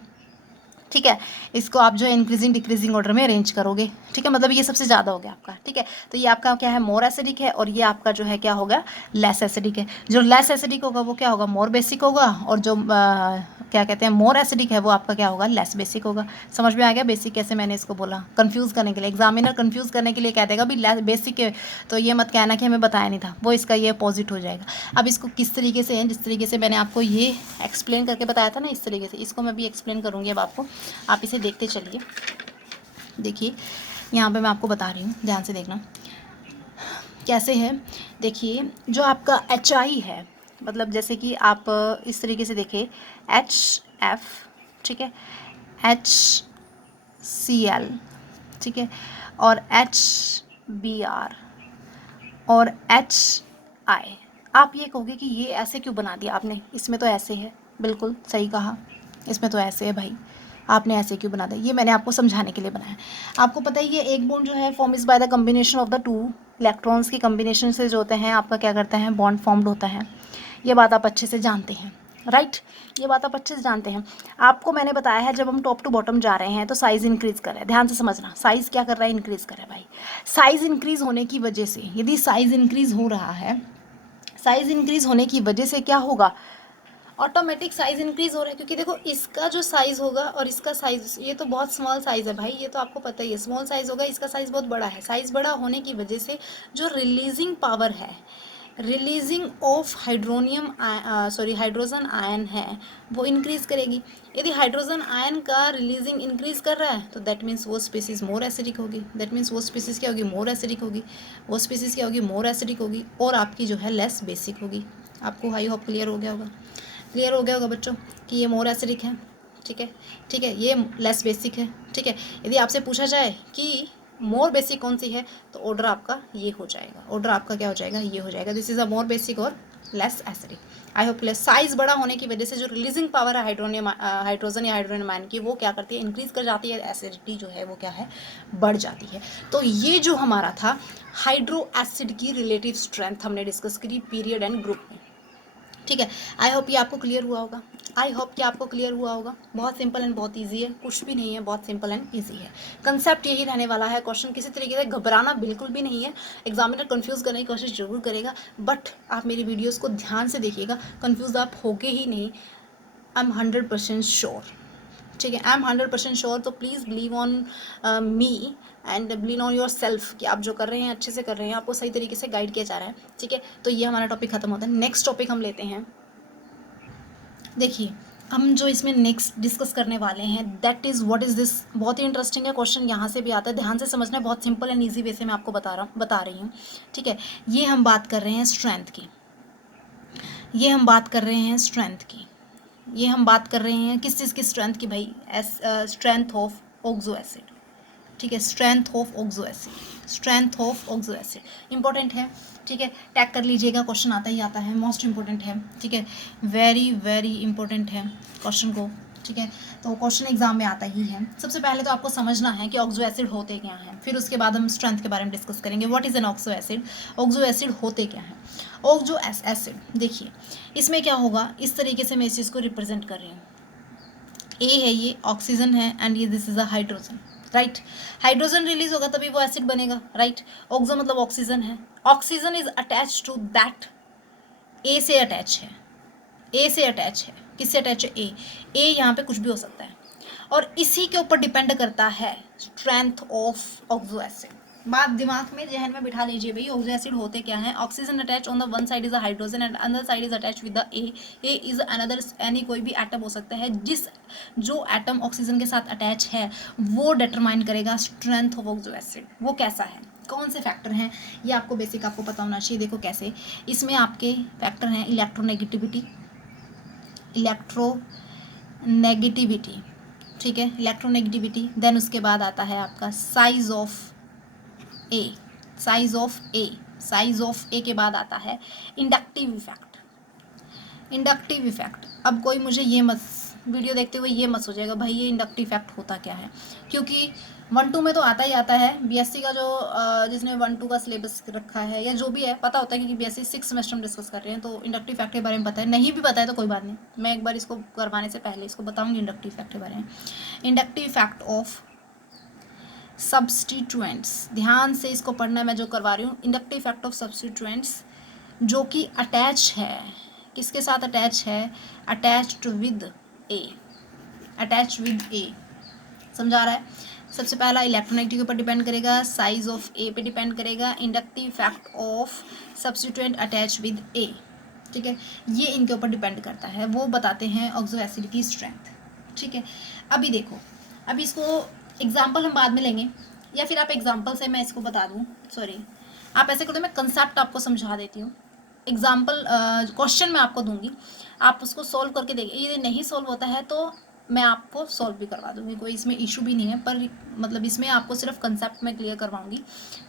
ठीक है। इसको आप जो है इंक्रीजिंग डिक्रीजिंग ऑर्डर में अरेंज करोगे, ठीक है, मतलब ये सबसे ज़्यादा हो गया आपका, ठीक है। तो ये आपका क्या है, मोर एसिडिक है, और ये आपका जो है क्या होगा, लेस एसिडिक है। जो लेस एसिडिक होगा वो क्या होगा, मोर बेसिक होगा, और जो क्या कहते हैं मोर एसिडिक है वो आपका क्या होगा, लेस बेसिक होगा। समझ में आ गया बेसिक कैसे मैंने इसको बोला, कंफ्यूज करने के लिए, एग्जामिनर कंफ्यूज करने के लिए कह देगा भी बेसिक है, तो ये मत कहना कि हमें बताया नहीं था, वो इसका ये अपोजिट हो जाएगा। अब इसको किस तरीके से है, जिस तरीके से मैंने आपको ये एक्सप्लेन करके बताया था ना, इस तरीके से इसको मैं भी एक्सप्लेन करूँगी अब आपको, आप इसे देखते चलिए। देखिए यहाँ पे मैं आपको बता रही हूँ, ध्यान से देखना कैसे है। देखिए जो आपका HI है, मतलब जैसे कि आप इस तरीके से देखिए HF, ठीक है, HCl, ठीक है, और HBr और HI। आप ये कहोगे कि ये ऐसे क्यों बना दिया आपने, इसमें तो ऐसे है, बिल्कुल सही कहा, इसमें तो ऐसे है भाई, आपने ऐसे क्यों बना दिया, ये मैंने आपको समझाने के लिए बनाया। आपको पता है ये एक बॉन्ड जो है form is by the combination of the two electrons की कम्बिनेशन से जो होते हैं आपका क्या करता है, बॉन्ड फॉर्म्ड होता है। ये बात आप अच्छे से जानते हैं, राइट, ये बात आप अच्छे से जानते हैं। आपको मैंने बताया है जब हम टॉप टू बॉटम जा रहे हैं तो साइज़ इंक्रीज़ कर रहा है, ध्यान से समझना, साइज़ क्या कर रहा है, इंक्रीज़ कर रहा है भाई। साइज़ इंक्रीज़ होने की वजह से, यदि साइज़ इंक्रीज़ हो रहा है, साइज़ इंक्रीज़ होने की वजह से क्या होगा, ऑटोमेटिक साइज़ इंक्रीज़ हो रहा है। क्योंकि देखो इसका जो साइज़ होगा और इसका साइज़, ये तो बहुत स्मॉल साइज़ है भाई, ये तो आपको पता ही है, स्मॉल साइज़ होगा, इसका साइज़ बहुत बड़ा है। साइज़ बड़ा होने की वजह से जो रिलीजिंग पावर है रिलीजिंग ऑफ हाइड्रोजन आयन है वो इंक्रीज करेगी। यदि हाइड्रोजन आयन का रिलीजिंग इंक्रीज कर रहा है तो दैट मीन्स वो स्पीसीज मोर एसिडिक होगी। दैट मीन्स वो स्पीसीज क्या होगी, मोर एसिडिक होगी। वो स्पीसीज क्या होगी, मोर एसिडिक होगी, और आपकी जो है लेस बेसिक होगी। आपको आई होप क्लियर हो गया होगा, क्लियर हो गया होगा बच्चों कि ये मोर एसिडिक है, ठीक है, ठीक है, ये लेस बेसिक है, ठीक है। यदि आपसे पूछा जाए कि मोर बेसिक कौन सी है तो ऑर्डर आपका ये हो जाएगा, ऑर्डर आपका क्या हो जाएगा, ये हो जाएगा। This is a more basic और less acidic. I hope clear. Size बड़ा होने की वजह से जो रिलीजिंग पावर है हाइड्रोजन या हाइड्रोजन आयन की वो क्या करती है, इंक्रीज कर जाती है, एसिडिटी जो है वो क्या है, बढ़ जाती है। तो ये जो हमारा था हाइड्रो एसिड की रिलेटिव स्ट्रेंथ हमने डिस्कस करी पीरियड एंड ग्रुप में, ठीक है। आई होप ये आपको क्लियर हुआ होगा, आई होप कि आपको क्लियर हुआ होगा। बहुत सिंपल एंड बहुत इजी है, कुछ भी नहीं है, बहुत सिंपल एंड इजी है। कंसेप्ट यही रहने वाला है। क्वेश्चन किसी तरीके से घबराना बिल्कुल भी नहीं है। एग्जामिनर कंफ्यूज करने की कोशिश जरूर करेगा, बट आप मेरी वीडियोस को ध्यान से देखिएगा, कंफ्यूज आप होगे ही नहीं। आई एम 100% श्योर, ठीक है, आई एम 100% श्योर। तो please believe on me and believe on your self कि आप जो कर रहे हैं अच्छे से कर रहे हैं, आपको सही तरीके से गाइड किया जा रहा है, ठीक है। तो ये हमारा टॉपिक खत्म होता है। नेक्स्ट टॉपिक हम लेते हैं। देखिए हम जो इसमें नेक्स्ट डिस्कस करने वाले हैं that is what is this. बहुत ही इंटरेस्टिंग है, क्वेश्चन यहाँ से भी आता है, ध्यान से समझना है। बहुत सिंपल एंड ईजी वे से मैं आपको बता रही हूँ, ठीक है। ये हम बात कर रहे हैं स्ट्रेंथ की, ये हम बात कर रहे हैं स्ट्रेंथ की, ये हम बात कर रहे हैं किस चीज़ की स्ट्रेंथ की भाई, स्ट्रेंथ ऑफ ऑक्सो एसिड, ठीक है, strength of oxo acid, strength of oxo acid important है, ठीक है। टैग कर लीजिएगा, क्वेश्चन आता ही आता है, मोस्ट इंपॉर्टेंट है, ठीक है, वेरी वेरी इंपॉर्टेंट है क्वेश्चन को, ठीक है। तो क्वेश्चन एग्जाम में आता ही है। सबसे पहले तो आपको समझना है कि ऑक्सो एसिड होते क्या हैं, फिर उसके बाद हम स्ट्रेंथ के बारे में डिस्कस करेंगे। What is an oxo acid, oxo acid होते क्या हैं। ऑक्सो एसिड देखिए इसमें क्या होगा, इस तरीके से मैं इस चीज़ को रिप्रेजेंट कर रही हूँ। ए है, ये ऑक्सीजन है एंड ये this is a hydrogen, right. Hydrogen release होगा तभी वो एसिड बनेगा, राइट। ऑक्सो मतलब ऑक्सीजन है, oxygen is attach to that, A से अटैच है, ए से अटैच है, किससे अटैच है, ए यहाँ पे कुछ भी हो सकता है, और इसी के ऊपर डिपेंड करता है स्ट्रेंथ ऑफ ऑक्सो एसिड। बात दिमाग में जहन में बिठा लीजिए भाई, ऑक्सो एसिड होते क्या हैं। Oxygen attach on the one side is a hydrogen and another side is attach with the A is another, any कोई भी एटम हो सकता है, जिस जो एटम ऑक्सीजन के साथ अटैच है वो डिटरमाइन करेगा स्ट्रेंथ ऑफ ऑक्सो एसिड, वो कैसा है, कौन से फैक्टर हैं, ये आपको बेसिक आपको पता होना चाहिए। देखो कैसे, इसमें आपके फैक्टर हैं इलेक्ट्रोनेगेटिविटी, इलेक्ट्रोनेगेटिविटी, ठीक है, इलेक्ट्रोनेगेटिविटी। देन उसके बाद आता है आपका size of A, size of A, size of A के बाद आता है इंडक्टिव इफेक्ट, इंडक्टिव इफेक्ट। अब कोई मुझे ये मत, वीडियो देखते हुए ये मत सोचेगा भाई ये इंडक्टिव इफेक्ट होता क्या है, क्योंकि 1-2 में तो आता ही आता है। बीएससी का जो जिसने 1-2 का सिलेबस रखा है या जो भी है पता होता है, क्योंकि बीएससी 6 सेमेस्टर में डिस्कस कर रहे हैं, तो इंडक्टिव इफेक्ट के बारे में पता है। नहीं भी पता है तो कोई बात नहीं, मैं एक बार इसको करवाने से पहले इसको बताऊंगी इंडक्टिव इफेक्ट के बारे में। इंडक्टिव इफेक्ट ऑफ सब्सटीट्यूएंट्स, ध्यान से इसको पढ़ना है, मैं जो करवा रही हूँ। इंडक्टिव इफेक्ट ऑफ सब्सटीट्यूएंट्स जो कि अटैच है, किसके साथ अटैच है, attached with A, attach with A, समझा रहा है। सबसे पहला इलेक्ट्रोनेगेटिव के ऊपर डिपेंड करेगा, साइज ऑफ ए पे डिपेंड करेगा, inductive effect of substituent attach with A, ठीक है, ये इनके ऊपर डिपेंड करता है, वो बताते हैं ऑक्सो एसिड की स्ट्रेंथ, ठीक है। अभी देखो, अभी इसको एग्जाम्पल हम बाद में लेंगे, या फिर आप एग्जाम्पल से मैं इसको बता दूँ, सॉरी आप ऐसे करो, मैं कंसेप्ट आपको समझा देती हूँ। एग्जाम्पल क्वेश्चन मैं आपको दूंगी, आप उसको सॉल्व करके देखिए, यदि नहीं सॉल्व होता है तो मैं आपको सॉल्व भी करवा दूंगी, कोई इसमें इशू भी नहीं है, पर मतलब इसमें आपको सिर्फ कंसेप्ट में क्लियर करवाऊंगी।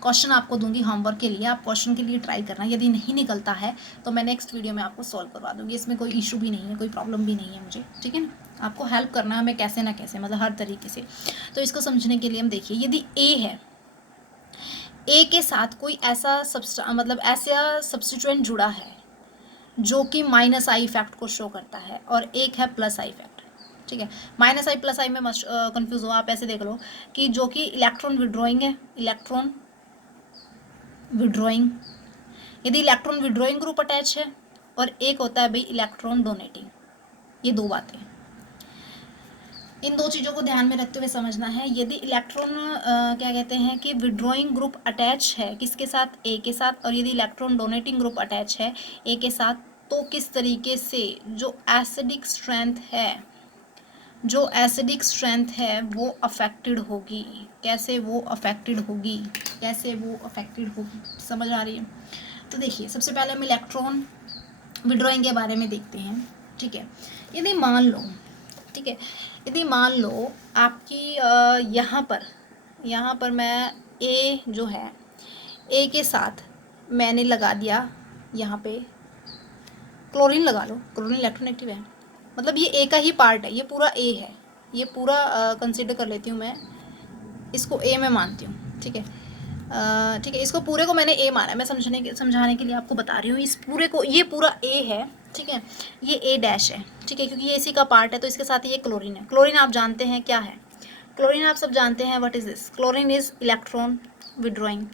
क्वेश्चन आपको दूंगी होमवर्क के लिए, आप क्वेश्चन के लिए ट्राई करना, यदि नहीं निकलता है तो मैं नेक्स्ट वीडियो में आपको सॉल्व करवा दूंगी, इसमें कोई इशू भी नहीं है, कोई प्रॉब्लम भी नहीं है मुझे, ठीक है ना। आपको हेल्प करना है हमें कैसे ना कैसे, मतलब हर तरीके से। तो इसको समझने के लिए हम देखिए, यदि ए है, ए के साथ कोई ऐसा मतलब ऐसा सब्स्टिट्यूएंट जुड़ा है जो कि माइनस आई इफेक्ट को शो करता है, और एक है प्लस आई इफेक्ट, ठीक है। माइनस आई प्लस आई में मत कंफ्यूज हो, आप ऐसे देख लो कि जो कि इलेक्ट्रॉन विड्रॉइंग है, इलेक्ट्रॉन विड्रॉइंग, यदि इलेक्ट्रॉन विड्रॉइंग ग्रुप अटैच है, और एक होता है भाई इलेक्ट्रॉन डोनेटिंग, ये दो बातें। इन दो चीज़ों को ध्यान में रखते हुए समझना है। यदि इलेक्ट्रॉन क्या कहते हैं कि विड्रॉइंग ग्रुप अटैच है किसके साथ, ए के साथ, और यदि इलेक्ट्रॉन डोनेटिंग ग्रुप अटैच है ए के साथ, तो किस तरीके से जो एसिडिक स्ट्रेंथ है, जो एसिडिक स्ट्रेंथ है वो अफेक्टेड होगी, कैसे वो अफेक्टेड होगी, कैसे वो अफेक्टेड होगी, समझ आ रही है। तो देखिए सबसे पहले हम इलेक्ट्रॉन विड्रॉइंग के बारे में देखते हैं। ठीक है, यदि मान लो, ठीक है, यदि मान लो आपकी यहाँ पर मैं ए जो है, ए के साथ मैंने लगा दिया यहाँ पे क्लोरीन, लगा लो, क्लोरीन इलेक्ट्रोनेगेटिव है, मतलब ये ए का ही पार्ट है, ये पूरा ए है, ये पूरा कंसिडर कर लेती हूँ मैं, इसको ए में मानती हूँ। ठीक है, ठीक है, इसको पूरे को मैंने ए माना है, मैं समझाने के लिए आपको बता रही हूँ, इस पूरे को, ये पूरा ए है। ठीक है, ये ए डैश है। ठीक है, क्योंकि ये इसी का पार्ट है तो इसके साथ ये क्लोरीन है। क्लोरीन आप जानते हैं क्या है, क्लोरीन आप सब जानते हैं, what is this, chlorine is electron withdrawing.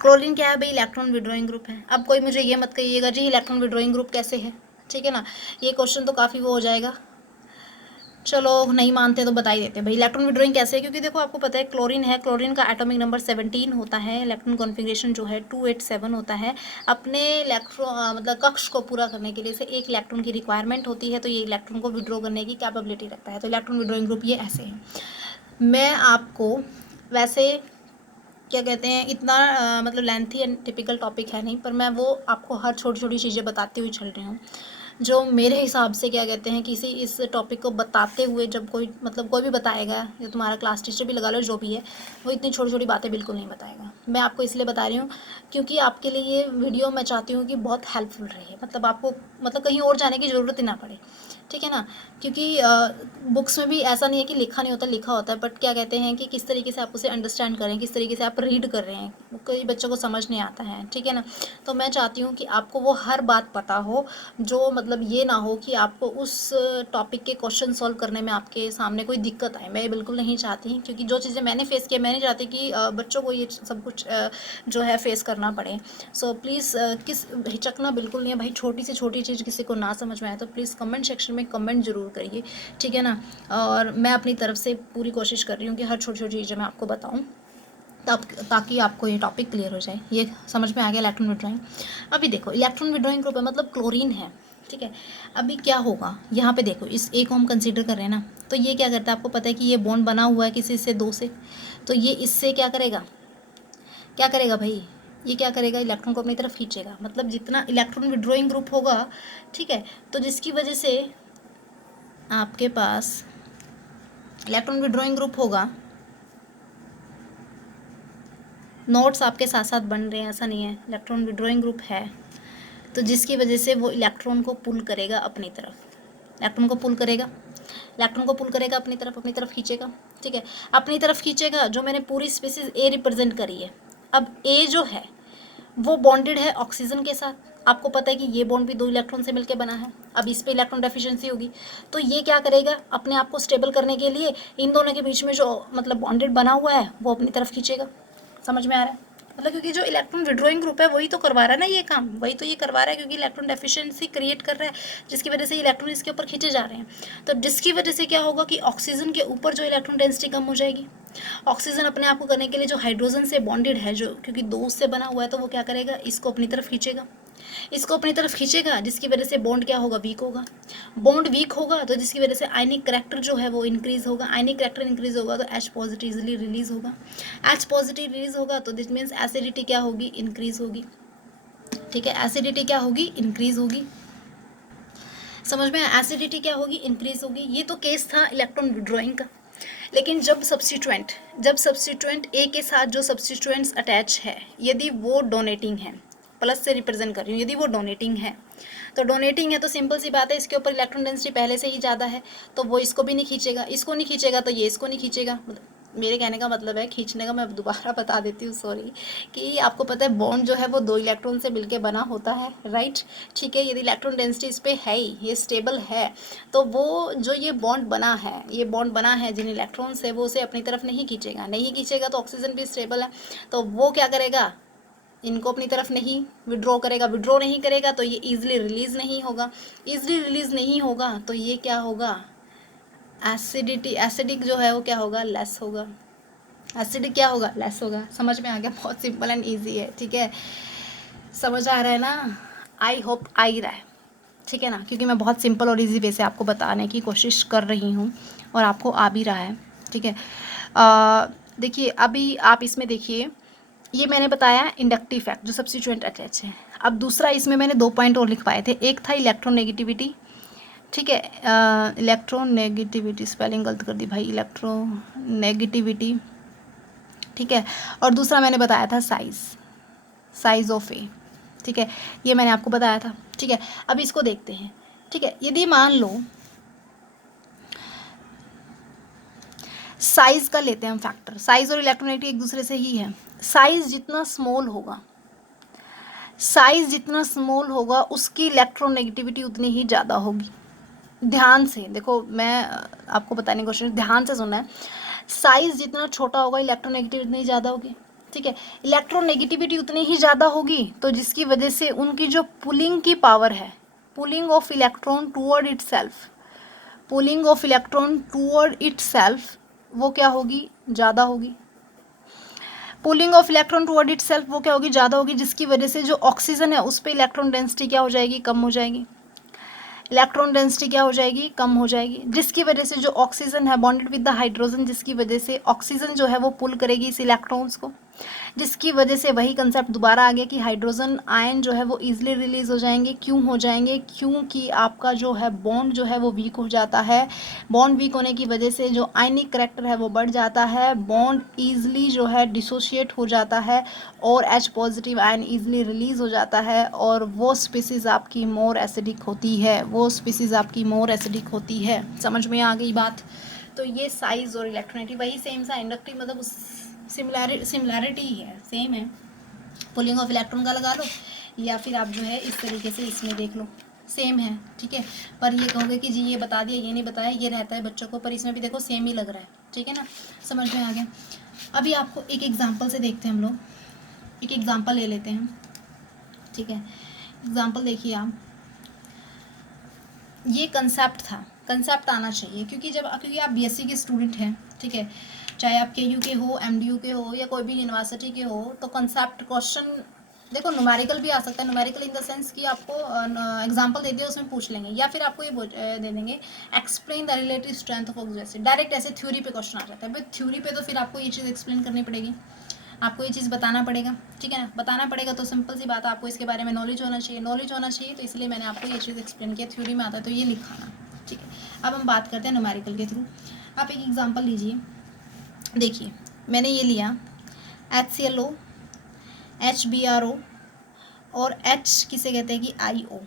Chlorine क्या है भाई, इलेक्ट्रॉन विड्रॉइंग ग्रुप है। अब कोई मुझे ये मत कहिएगा जी इलेक्ट्रॉन विड्रॉइंग ग्रुप कैसे है, ठीक है ना, ये क्वेश्चन तो काफ़ी वो हो जाएगा। चलो नहीं मानते तो बता ही देते भाई इलेक्ट्रॉन विड्रॉइंग कैसे है, क्योंकि देखो आपको पता है क्लोरीन है, क्लोरीन का एटॉमिक नंबर 17 होता है, इलेक्ट्रॉन कॉन्फ़िगरेशन जो है 287 होता है। अपने इलेक्ट्रॉन मतलब कक्ष को पूरा करने के लिए से एक इलेक्ट्रॉन की रिक्वायरमेंट होती है, तो ये इलेक्ट्रॉन को विड्रॉ करने की कैपेबिलिटी रखता है। तो इलेक्ट्रॉन विड्रॉइंग ग्रुप ये ऐसे है। मैं आपको वैसे क्या कहते हैं इतना मतलब लेंथी एंड टिपिकल टॉपिक है नहीं, पर मैं वो आपको हर छोटी छोटी चीज़ें बताते हुए चल रही हूँ, जो मेरे हिसाब से क्या कहते हैं किसी इस टॉपिक को बताते हुए, जब कोई मतलब कोई भी बताएगा या तुम्हारा क्लास टीचर भी लगा लो जो भी है, वो इतनी छोटी छोटी बातें बिल्कुल नहीं बताएगा। मैं आपको इसलिए बता रही हूँ क्योंकि आपके लिए ये वीडियो मैं चाहती हूँ कि बहुत हेल्पफुल रहे, मतलब आपको मतलब कहीं और जाने की ज़रूरत ही ना पड़े, ठीक है ना। क्योंकि बुक्स में भी ऐसा नहीं है कि लिखा नहीं होता, लिखा होता है, बट क्या कहते हैं कि किस तरीके से आप उसे अंडरस्टैंड करें, किस तरीके से आप रीड कर रहे हैं, कई बच्चों को समझ नहीं आता है, ठीक है ना। तो मैं चाहती हूँ कि आपको वो हर बात पता हो, जो मतलब ये ना हो कि आपको उस टॉपिक के क्वेश्चन सॉल्व करने में आपके सामने कोई दिक्कत आए। मैं ये बिल्कुल नहीं चाहती, क्योंकि जो चीज़ें मैंने फेस किया, मैं नहीं चाहती कि बच्चों को ये सब कुछ जो है फेस करना पड़े। सो प्लीज़ किस हिचकना बिल्कुल नहीं है भाई, छोटी से छोटी चीज़ किसी को ना समझ में आए तो प्लीज़ कमेंट सेक्शन में कमेंट जरूर करिए, ठीक है ना। और मैं अपनी तरफ से पूरी कोशिश कर रही हूँ कि हर छोटी छोटी चीज़ें मैं आपको बताऊँ, तब ताकि आपको ये टॉपिक क्लियर हो जाए। ये समझ में आ गया इलेक्ट्रॉन विड्रॉइंग। अभी देखो इलेक्ट्रॉन विड्रॉइंग ग्रुप है, मतलब क्लोरीन है, ठीक है। अभी क्या होगा, यहाँ पे देखो इस ए को हम कंसीडर कर रहे हैं ना, तो ये क्या करता है, आपको पता है कि ये बॉन्ड बना हुआ है किसी से, दो से, तो ये इससे क्या करेगा, क्या करेगा भाई, ये क्या करेगा, इलेक्ट्रॉन को अपनी तरफ खींचेगा। मतलब जितना इलेक्ट्रॉन विड्रॉइंग ग्रुप होगा, ठीक है, तो जिसकी वजह से आपके पास इलेक्ट्रॉन विड्रॉइंग ग्रुप होगा, नोट्स आपके साथ साथ बन रहे हैं, ऐसा नहीं है, इलेक्ट्रॉन विड्रॉइंग ग्रुप है, तो जिसकी वजह से वो इलेक्ट्रॉन को पुल करेगा अपनी तरफ, इलेक्ट्रॉन को पुल करेगा, इलेक्ट्रॉन को पुल करेगा अपनी तरफ खींचेगा, ठीक है, अपनी तरफ खींचेगा। जो मैंने पूरी स्पीसीज ए रिप्रेजेंट करी है, अब ए जो है वो बॉन्डेड है ऑक्सीजन के साथ, आपको पता है कि ये बॉन्ड भी दो इलेक्ट्रॉन से मिलकर बना है। अब इस पे इलेक्ट्रॉन डेफिशिएंसी होगी, तो ये क्या करेगा, अपने आप को स्टेबल करने के लिए इन दोनों के बीच में जो मतलब बॉन्डेड बना हुआ है वो अपनी तरफ खींचेगा। समझ में आ रहा है, मतलब क्योंकि जो इलेक्ट्रॉन विड्रॉइंग ग्रुप है वही तो करवा रहा है ना ये काम, वही तो ये करवा रहा है, क्योंकि इलेक्ट्रॉन डेफिशिएंसी क्रिएट कर रहा है, जिसकी वजह से इलेक्ट्रॉन इसके ऊपर खींचे जा रहे हैं। तो जिसकी वजह से क्या होगा कि ऑक्सीजन के ऊपर जो इलेक्ट्रॉन डेंसिटी कम हो जाएगी। ऑक्सीजन अपने आप को करने के लिए जो हाइड्रोजन से बॉन्डेड है, जो क्योंकि दो से बना हुआ है, तो वो क्या करेगा, इसको अपनी तरफ खींचेगा, इसको अपनी तरफ खींचेगा, जिसकी वजह से बॉन्ड क्या होगा, वीक होगा। बॉन्ड वीक होगा तो जिसकी वजह से आयनिक करैक्टर जो है वो इंक्रीज होगा, आयनिक करैक्टर इंक्रीज होगा तो H पॉजिटिव इजिली रिलीज होगा, H पॉजिटिव रिलीज होगा तो दिस मीन्स एसिडिटी क्या होगी, इंक्रीज होगी, ठीक है, एसिडिटी क्या होगी, इंक्रीज होगी। समझ में, एसिडिटी क्या होगी, इंक्रीज होगी। ये तो केस था इलेक्ट्रॉन विड्रॉइंग का। लेकिन जब सब्स्टिट्यूएंट ए के साथ जो सब्स्टिट्यूएंट्स अटैच है, यदि वो डोनेटिंग है, प्लस से रिप्रेजेंट कर रही हूँ, यदि वो डोनेटिंग है, तो डोनेटिंग है तो सिंपल सी बात है, इसके ऊपर इलेक्ट्रॉन डेंसिटी पहले से ही ज़्यादा है, तो वो इसको भी नहीं खींचेगा, इसको नहीं खींचेगा तो ये इसको नहीं खींचेगा। मेरे कहने का मतलब है, खींचने का मैं दोबारा बता देती हूँ, सॉरी, कि आपको पता है बॉन्ड जो है वो दो इलेक्ट्रॉन से मिलके बना होता है, राइट, ठीक है। यदि इलेक्ट्रॉन डेंसिटी इस पर है ही, ये स्टेबल है, तो वो जो ये बॉन्ड बना है जिन इलेक्ट्रॉन से, वो उसे अपनी तरफ नहीं खींचेगा तो ऑक्सीजन भी स्टेबल है, तो वो क्या करेगा, इनको अपनी तरफ नहीं विड्रॉ करेगा तो ये ईजिली रिलीज़ नहीं होगा, तो ये क्या होगा, एसिडिटी, एसिडिक जो है वो क्या होगा, लेस होगा। एसिडिक क्या होगा, लेस होगा। समझ में आ गया, बहुत सिंपल एंड ईजी है, ठीक है। समझ आ रहा है ना, आई होप आ ही रहा है, ठीक है ना, क्योंकि मैं बहुत सिंपल और इजी वे से आपको बताने की कोशिश कर रही हूँ और आपको आ भी रहा है, ठीक है। देखिए अभी आप इसमें देखिए, ये मैंने बताया इंडक्टिव फैक्ट जो सब्स्टिट्यूएंट अटैच है। अब दूसरा इसमें मैंने 2 पॉइंट और लिखवाए थे, एक था इलेक्ट्रोनेगेटिविटी, ठीक है, इलेक्ट्रोनेगेटिविटी, स्पेलिंग गलत कर दी भाई, इलेक्ट्रोनेगेटिविटी, ठीक है, और दूसरा मैंने बताया था साइज ऑफ ए, ठीक है, ये मैंने आपको बताया था, ठीक है। अब इसको देखते हैं, ठीक है। यदि मान लो साइज का लेते हैं हम फैक्टर, साइज और इलेक्ट्रोनेगेटिव एक दूसरे से ही है। साइज जितना स्मॉल होगा, साइज जितना स्मॉल होगा उसकी इलेक्ट्रोनेगेटिविटी उतनी ही ज़्यादा होगी। ध्यान से देखो, मैं आपको बताने की कोशिश, ध्यान से सुनना है। साइज जितना छोटा होगा इलेक्ट्रोनेगेटिविटी उतनी ज़्यादा होगी, ठीक है। इलेक्ट्रोनेगेटिविटी उतनी ही ज़्यादा होगी तो जिसकी वजह से उनकी जो पुलिंग की पावर है, pulling of electron toward itself, pulling of electron toward itself, वो क्या होगी, ज़्यादा होगी। Pulling of electron toward itself वो क्या होगी, ज़्यादा होगी, जिसकी वजह से जो ऑक्सीजन है उस पर इलेक्ट्रॉन डेंसिटी क्या हो जाएगी, कम हो जाएगी। इलेक्ट्रॉन डेंसिटी क्या हो जाएगी, कम हो जाएगी, जिसकी वजह से जो ऑक्सीजन है बॉन्डेड विद द हाइड्रोजन, जिसकी वजह से ऑक्सीजन जो है वो पुल करेगी इस इलेक्ट्रॉन्स को, जिसकी वजह से वही कंसेप्ट दोबारा आ गया कि हाइड्रोजन आयन जो है वो इजीली रिलीज हो जाएंगे। क्यों हो जाएंगे, क्योंकि आपका जो है बॉन्ड जो है वो वीक हो जाता है। बॉन्ड वीक होने की वजह से जो आयनिक करैक्टर है वो बढ़ जाता है, बॉन्ड ईजिली जो है डिसोशिएट हो जाता है और H positive ion easily release हो जाता है और वो स्पीसीज आपकी मोर एसिडिक होती है, वो स्पीसीज आपकी मोर एसिडिक होती है। समझ में आ गई बात। तो ये साइज और इलेक्ट्रोनेगेटिव वही सेम सा, इंडक्टिव मतलब उस सिमिलैरिटी ही है, सेम है। पुलिंग ऑफ इलेक्ट्रॉन का लगा लो या फिर आप जो है इस तरीके से इसमें देख लो, सेम है, ठीक है। पर ये कहोगे कि जी ये बता दिया ये नहीं बताया, ये रहता है बच्चों को, पर इसमें भी देखो सेम ही लग रहा है, ठीक है ना, समझ में आ गया। अभी आपको एक एग्जाम्पल से देखते हैं हम लोग, एक एग्जाम्पल ले लेते हैं, ठीक है। एग्जाम्पल देखिए आप, ये कंसेप्ट था, कंसेप्ट आना चाहिए क्योंकि आप बीएससी के स्टूडेंट हैं, ठीक है, चाहे आप KU के हो, MDU के हो या कोई भी यूनिवर्सिटी के हो, तो कंसेप्ट क्वेश्चन देखो न्यूमेरिकल भी आ सकता है। न्यूमेरिकल इन द सेंस कि आपको एग्जांपल दे दिया उसमें पूछ लेंगे, या फिर आपको ये दे देंगे explain the relative strength of oxygen acid, direct ऐसे थ्योरी पे क्वेश्चन आ जाता है। भाई थ्योरी पे तो फिर आपको ये चीज़ एक्सप्लेन करनी पड़ेगी, आपको ये चीज़ बताना पड़ेगा, ठीक है ना, बताना पड़ेगा। तो सिंपल सी बात है, आपको इसके बारे में नॉलेज होना चाहिए, नॉलेज होना चाहिए, तो इसलिए मैंने आपको ये चीज़ एक्सप्लेन किया। थ्योरी में आता है तो ये लिखाना, ठीक है। अब हम बात करते हैं न्यूमेरिकल के थ्रू। आप एक एग्जाम्पल लीजिए, देखिए मैंने ये लिया HClO, HBrO और H किसे कहते हैं कि IO,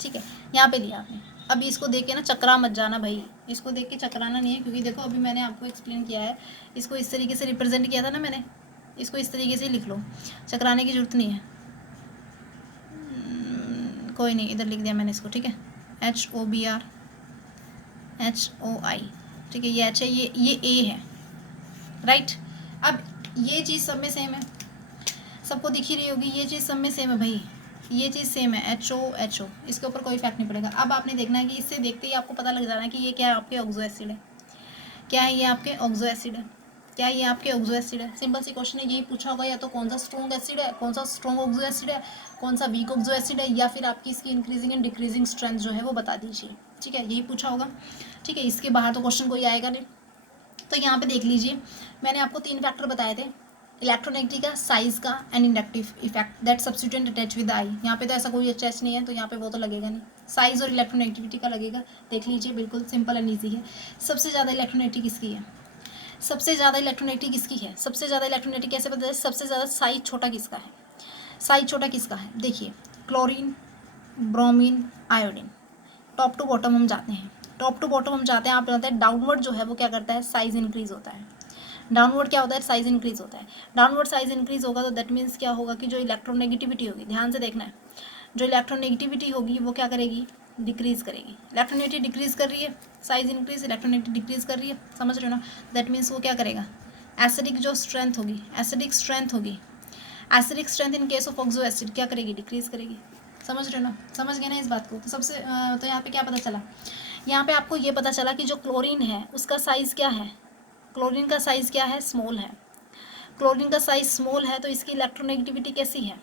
ठीक है, यहाँ पे लिया आपने। अभी इसको देख के ना चकरा मत जाना भाई, इसको देख के चकराना नहीं है, क्योंकि देखो अभी मैंने आपको एक्सप्लेन किया है, इसको इस तरीके से रिप्रेजेंट किया था ना मैंने, इसको इस तरीके से लिख लो, चकराने की जरूरत नहीं है। कोई नहीं, इधर लिख दिया मैंने इसको, ठीक है, HOBr HOI, ठीक है, ये H है, ये A है, राइट। अब ये चीज़ सब में सेम है, सबको दिख ही रही होगी, ये चीज़ सब में सेम है भाई, ये चीज़ सेम है, HO, इसके ऊपर कोई इफेक्ट नहीं पड़ेगा। अब आपने देखना है कि इससे देखते ही आपको पता लग जाना है कि ये क्या है, आपके ऑक्सो एसिड है, क्या है ये आपके ऑक्सो एसिड है, क्या ये आपके ऑक्सो एसिड है। सिंपल सी क्वेश्चन है, यही पूछा होगा, या तो कौन सा स्ट्रॉन्ग एसिड है, कौन सा स्ट्रॉन्ग ऑक्सो एसिड है, कौन सा वीक ऑक्सो एसिड है, या फिर आपकी इसकी इंक्रीजिंग एंड डिक्रीजिंग स्ट्रेंथ जो है वो बता दीजिए, ठीक है, यही पूछा होगा, ठीक है। इसके बाहर तो क्वेश्चन कोई आएगा नहीं। तो यहाँ पे देख लीजिए, मैंने आपको 3 फैक्टर बताए थे, इलेक्ट्रोनेगेटिव का, साइज का and inductive effect, that substituent attach with I. यहाँ पे तो ऐसा कोई अटैच नहीं है, तो यहाँ पे वो तो लगेगा नहीं, साइज और इलेक्ट्रोनेगेटिविटी का लगेगा। देख लीजिए, बिल्कुल सिंपल एंड ईजी है। सबसे ज़्यादा इलेक्ट्रोनेगेटिव किसकी है, सबसे ज़्यादा इलेक्ट्रोनेगेटिव किसकी है, सबसे ज़्यादा इलेक्ट्रोनेगेटिव कैसे पता है, सबसे ज़्यादा साइज छोटा किसका है, साइज छोटा किसका है, देखिए chlorine, bromine, iodine, top to bottom हम जाते हैं, टॉप टू बॉटम हम जाते हैं। आप जानते हैं डाउनवर्ड जो है वो क्या करता है, साइज इंक्रीज होता है, डाउनवर्ड क्या होता है, साइज इंक्रीज होता है। डाउनवर्ड साइज इंक्रीज होगा तो दैट मीन्स क्या होगा कि जो इलेक्ट्रोनेगेटिविटी होगी, ध्यान से देखना है, जो इलेक्ट्रोनेगेटिविटी होगी वो क्या करेगी, डिक्रीज करेगी। इलेक्ट्रोनेगेटिव डिक्रीज कर रही है, साइज इंक्रीज, इलेक्ट्रोनेगेटिव डिक्रीज कर रही है, समझ रहे हो ना। दैट मीन्स वो क्या करेगा, एसिडिक जो स्ट्रेंथ होगी, एसिडिक स्ट्रेंथ होगी, acidic strength in case of oxo acid क्या करेगी, डिक्रीज करेगी, समझ रहे हो ना, समझ गए ना इस बात को। तो सबसे तो यहाँ पे क्या पता चला यहाँ पे आपको ये पता चला कि जो क्लोरीन है उसका साइज़ क्या है, क्लोरीन का साइज़ क्या है, स्मॉल है। क्लोरीन का साइज़ स्मॉल है तो इसकी इलेक्ट्रोनेगेटिविटी कैसी है,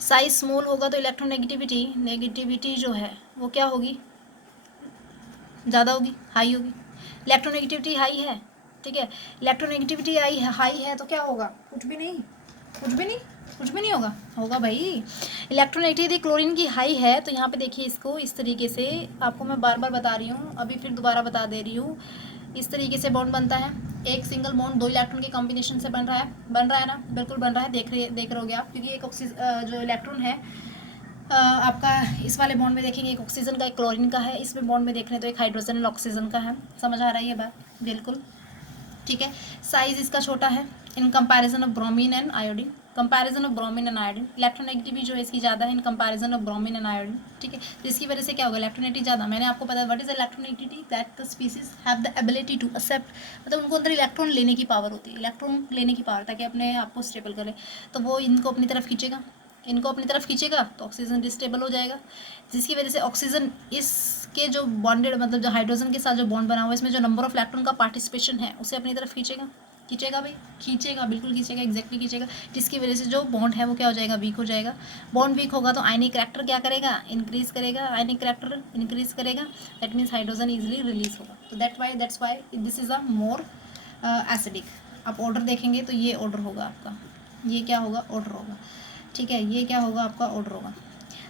साइज स्मॉल होगा तो इलेक्ट्रोनेगेटिविटी जो है वो क्या होगी, ज़्यादा होगी, हाई होगी। इलेक्ट्रोनेगेटिविटी हाई है, ठीक है, इलेक्ट्रोनेगेटिविटी हाई है तो क्या होगा, कुछ भी नहीं, कुछ भी नहीं, कुछ भी नहीं होगा, होगा भाई। इलेक्ट्रोनेगेटिविटी क्लोरीन की हाई है तो यहाँ पे देखिए इसको इस तरीके से, आपको मैं बार बार बता रही हूँ, अभी फिर दोबारा बता दे रही हूँ, इस तरीके से बॉन्ड बनता है। एक सिंगल बॉन्ड 2 इलेक्ट्रॉन के कॉम्बिनेशन से बन रहा है ना, बिल्कुल बन रहा है, देख रहे होगे आप, क्योंकि एक जो इलेक्ट्रॉन है आपका इस वाले बॉन्ड में देखेंगे एक ऑक्सीजन का एक क्लोरीन का है, इसमें बॉन्ड में देख रहे हैं तो एक हाइड्रोजन और ऑक्सीजन का है। समझ आ रही है बात, बिल्कुल ठीक है। साइज इसका छोटा है in comparison of bromine and iodine, comparison of bromine and iodine. Electronegativity जो है इसकी ज़्यादा है in comparison of bromine and iodine, ठीक है। तो इसकी वजह से क्या होगा, इलेक्ट्रोनेगेटिविटी ज़्यादा। मैंने आपको पता, what is electronegativity, that the species have the ability to accept, मतलब उनको अंदर इलेक्ट्रॉन लेने की पावर होती है, इलेक्ट्रॉन लेने की पावर, ताकि अपने आप को स्टेबल करें। तो वो इनको अपनी तरफ खींचेगा, इनको अपनी तरफ खींचेगा तो ऑक्सीजन डिस्टेबल हो जाएगा, जिसकी वजह से ऑक्सीजन इसके जो बॉन्डेड, मतलब जो हाइड्रोजन के साथ जो बॉन्ड बना हुआ है इसमें जो नंबर ऑफ इलेक्ट्रॉन का पार्टिसिपेशन है उसे अपनी तरफ खींचेगा, खींचेगा भाई, खींचेगा, बिल्कुल खींचेगा, एग्जैक्टली खींचेगा, जिसकी वजह से जो बॉन्ड है वो क्या हो जाएगा, वीक हो जाएगा। बॉन्ड वीक होगा तो आयनिक करैक्टर क्या करेगा, इंक्रीज करेगा, आयनिक करैक्टर इंक्रीज करेगा, that means hydrogen easily release होगा। तो that's why this is a more acidic. आप ऑर्डर देखेंगे तो ये ऑर्डर होगा आपका, ये क्या होगा, ऑर्डर होगा, ठीक है, ये क्या होगा आपका, ऑर्डर होगा।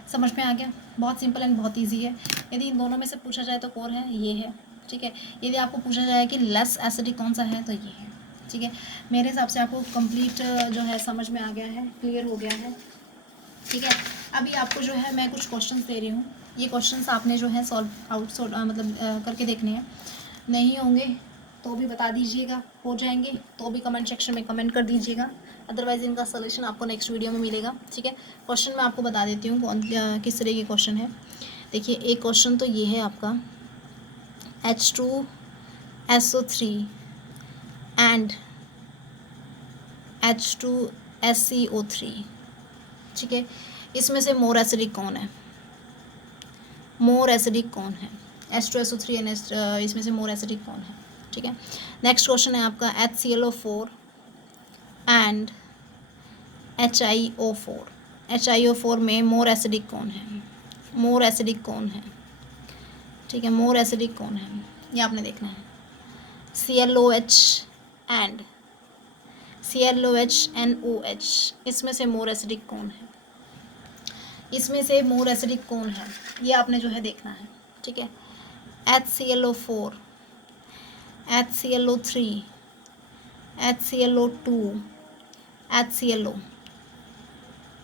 समझ में आ गया, बहुत सिंपल एंड बहुत ईजी है। यदि इन दोनों में से पूछा जाए तो कौन है, ये है, ठीक है। यदि आपको पूछा जाए कि लेस एसिडिक कौन सा है तो ये है, ठीक है। मेरे हिसाब से आपको कंप्लीट जो है समझ में आ गया है, क्लियर हो गया है, ठीक है। अभी आपको जो है मैं कुछ क्वेश्चंस दे रही हूँ, ये क्वेश्चंस आपने जो है मतलब करके देखने हैं, नहीं होंगे तो भी बता दीजिएगा, हो जाएंगे तो भी कमेंट सेक्शन में कमेंट कर दीजिएगा, अदरवाइज इनका सोल्यूशन आपको नेक्स्ट वीडियो में मिलेगा, ठीक है। क्वेश्चन मैं आपको बता देती हूँ किस तरह के क्वेश्चन है। देखिए एक क्वेश्चन तो ये है आपका, H2SO3 एंड H2SCO3, ठीक है, इसमें से मोर एसिडिक कौन है, मोर एसिडिक कौन है, H2SO3 एंड इसमें से मोर एसिडिक कौन है, ठीक है। नेक्स्ट क्वेश्चन है आपका HClO4 एंड HiO4, HiO4 में मोर एसिडिक कौन है, मोर एसिडिक कौन है, ठीक है, मोर एसिडिक कौन है, ये आपने देखना है। ClOH एंड ClOH इसमें से मोर एसिडिक कौन है, इसमें से मोर एसिडिक कौन है, ये आपने जो है देखना है, ठीक है। HClO4, HClO3, HClO2, HClO,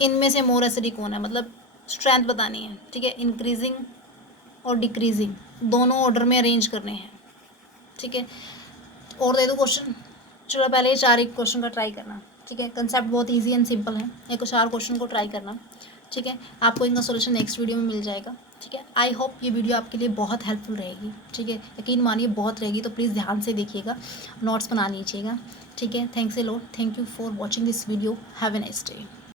इनमें से मोर एसिडिक कौन है, मतलब स्ट्रेंथ बतानी है, ठीक है। इंक्रीजिंग और डिक्रीजिंग दोनों ऑर्डर में अरेंज करने हैं, ठीक है। और दे दो क्वेश्चन, चलो पहले ये 4 एक क्वेश्चन का ट्राई करना, ठीक है। कंसेप्ट बहुत इजी एंड सिंपल है, एक 4 क्वेश्चन को ट्राई करना, ठीक है। आपको इनका सोल्यूशन नेक्स्ट वीडियो में मिल जाएगा, ठीक है। आई होप ये वीडियो आपके लिए बहुत हेल्पफुल रहेगी, ठीक है, यकीन मानिए बहुत रहेगी, तो प्लीज़ ध्यान से देखिएगा, नोट्स बना लीजिएगा, ठीक है। Thanks a lot, thank you for watching this video, have a nice day.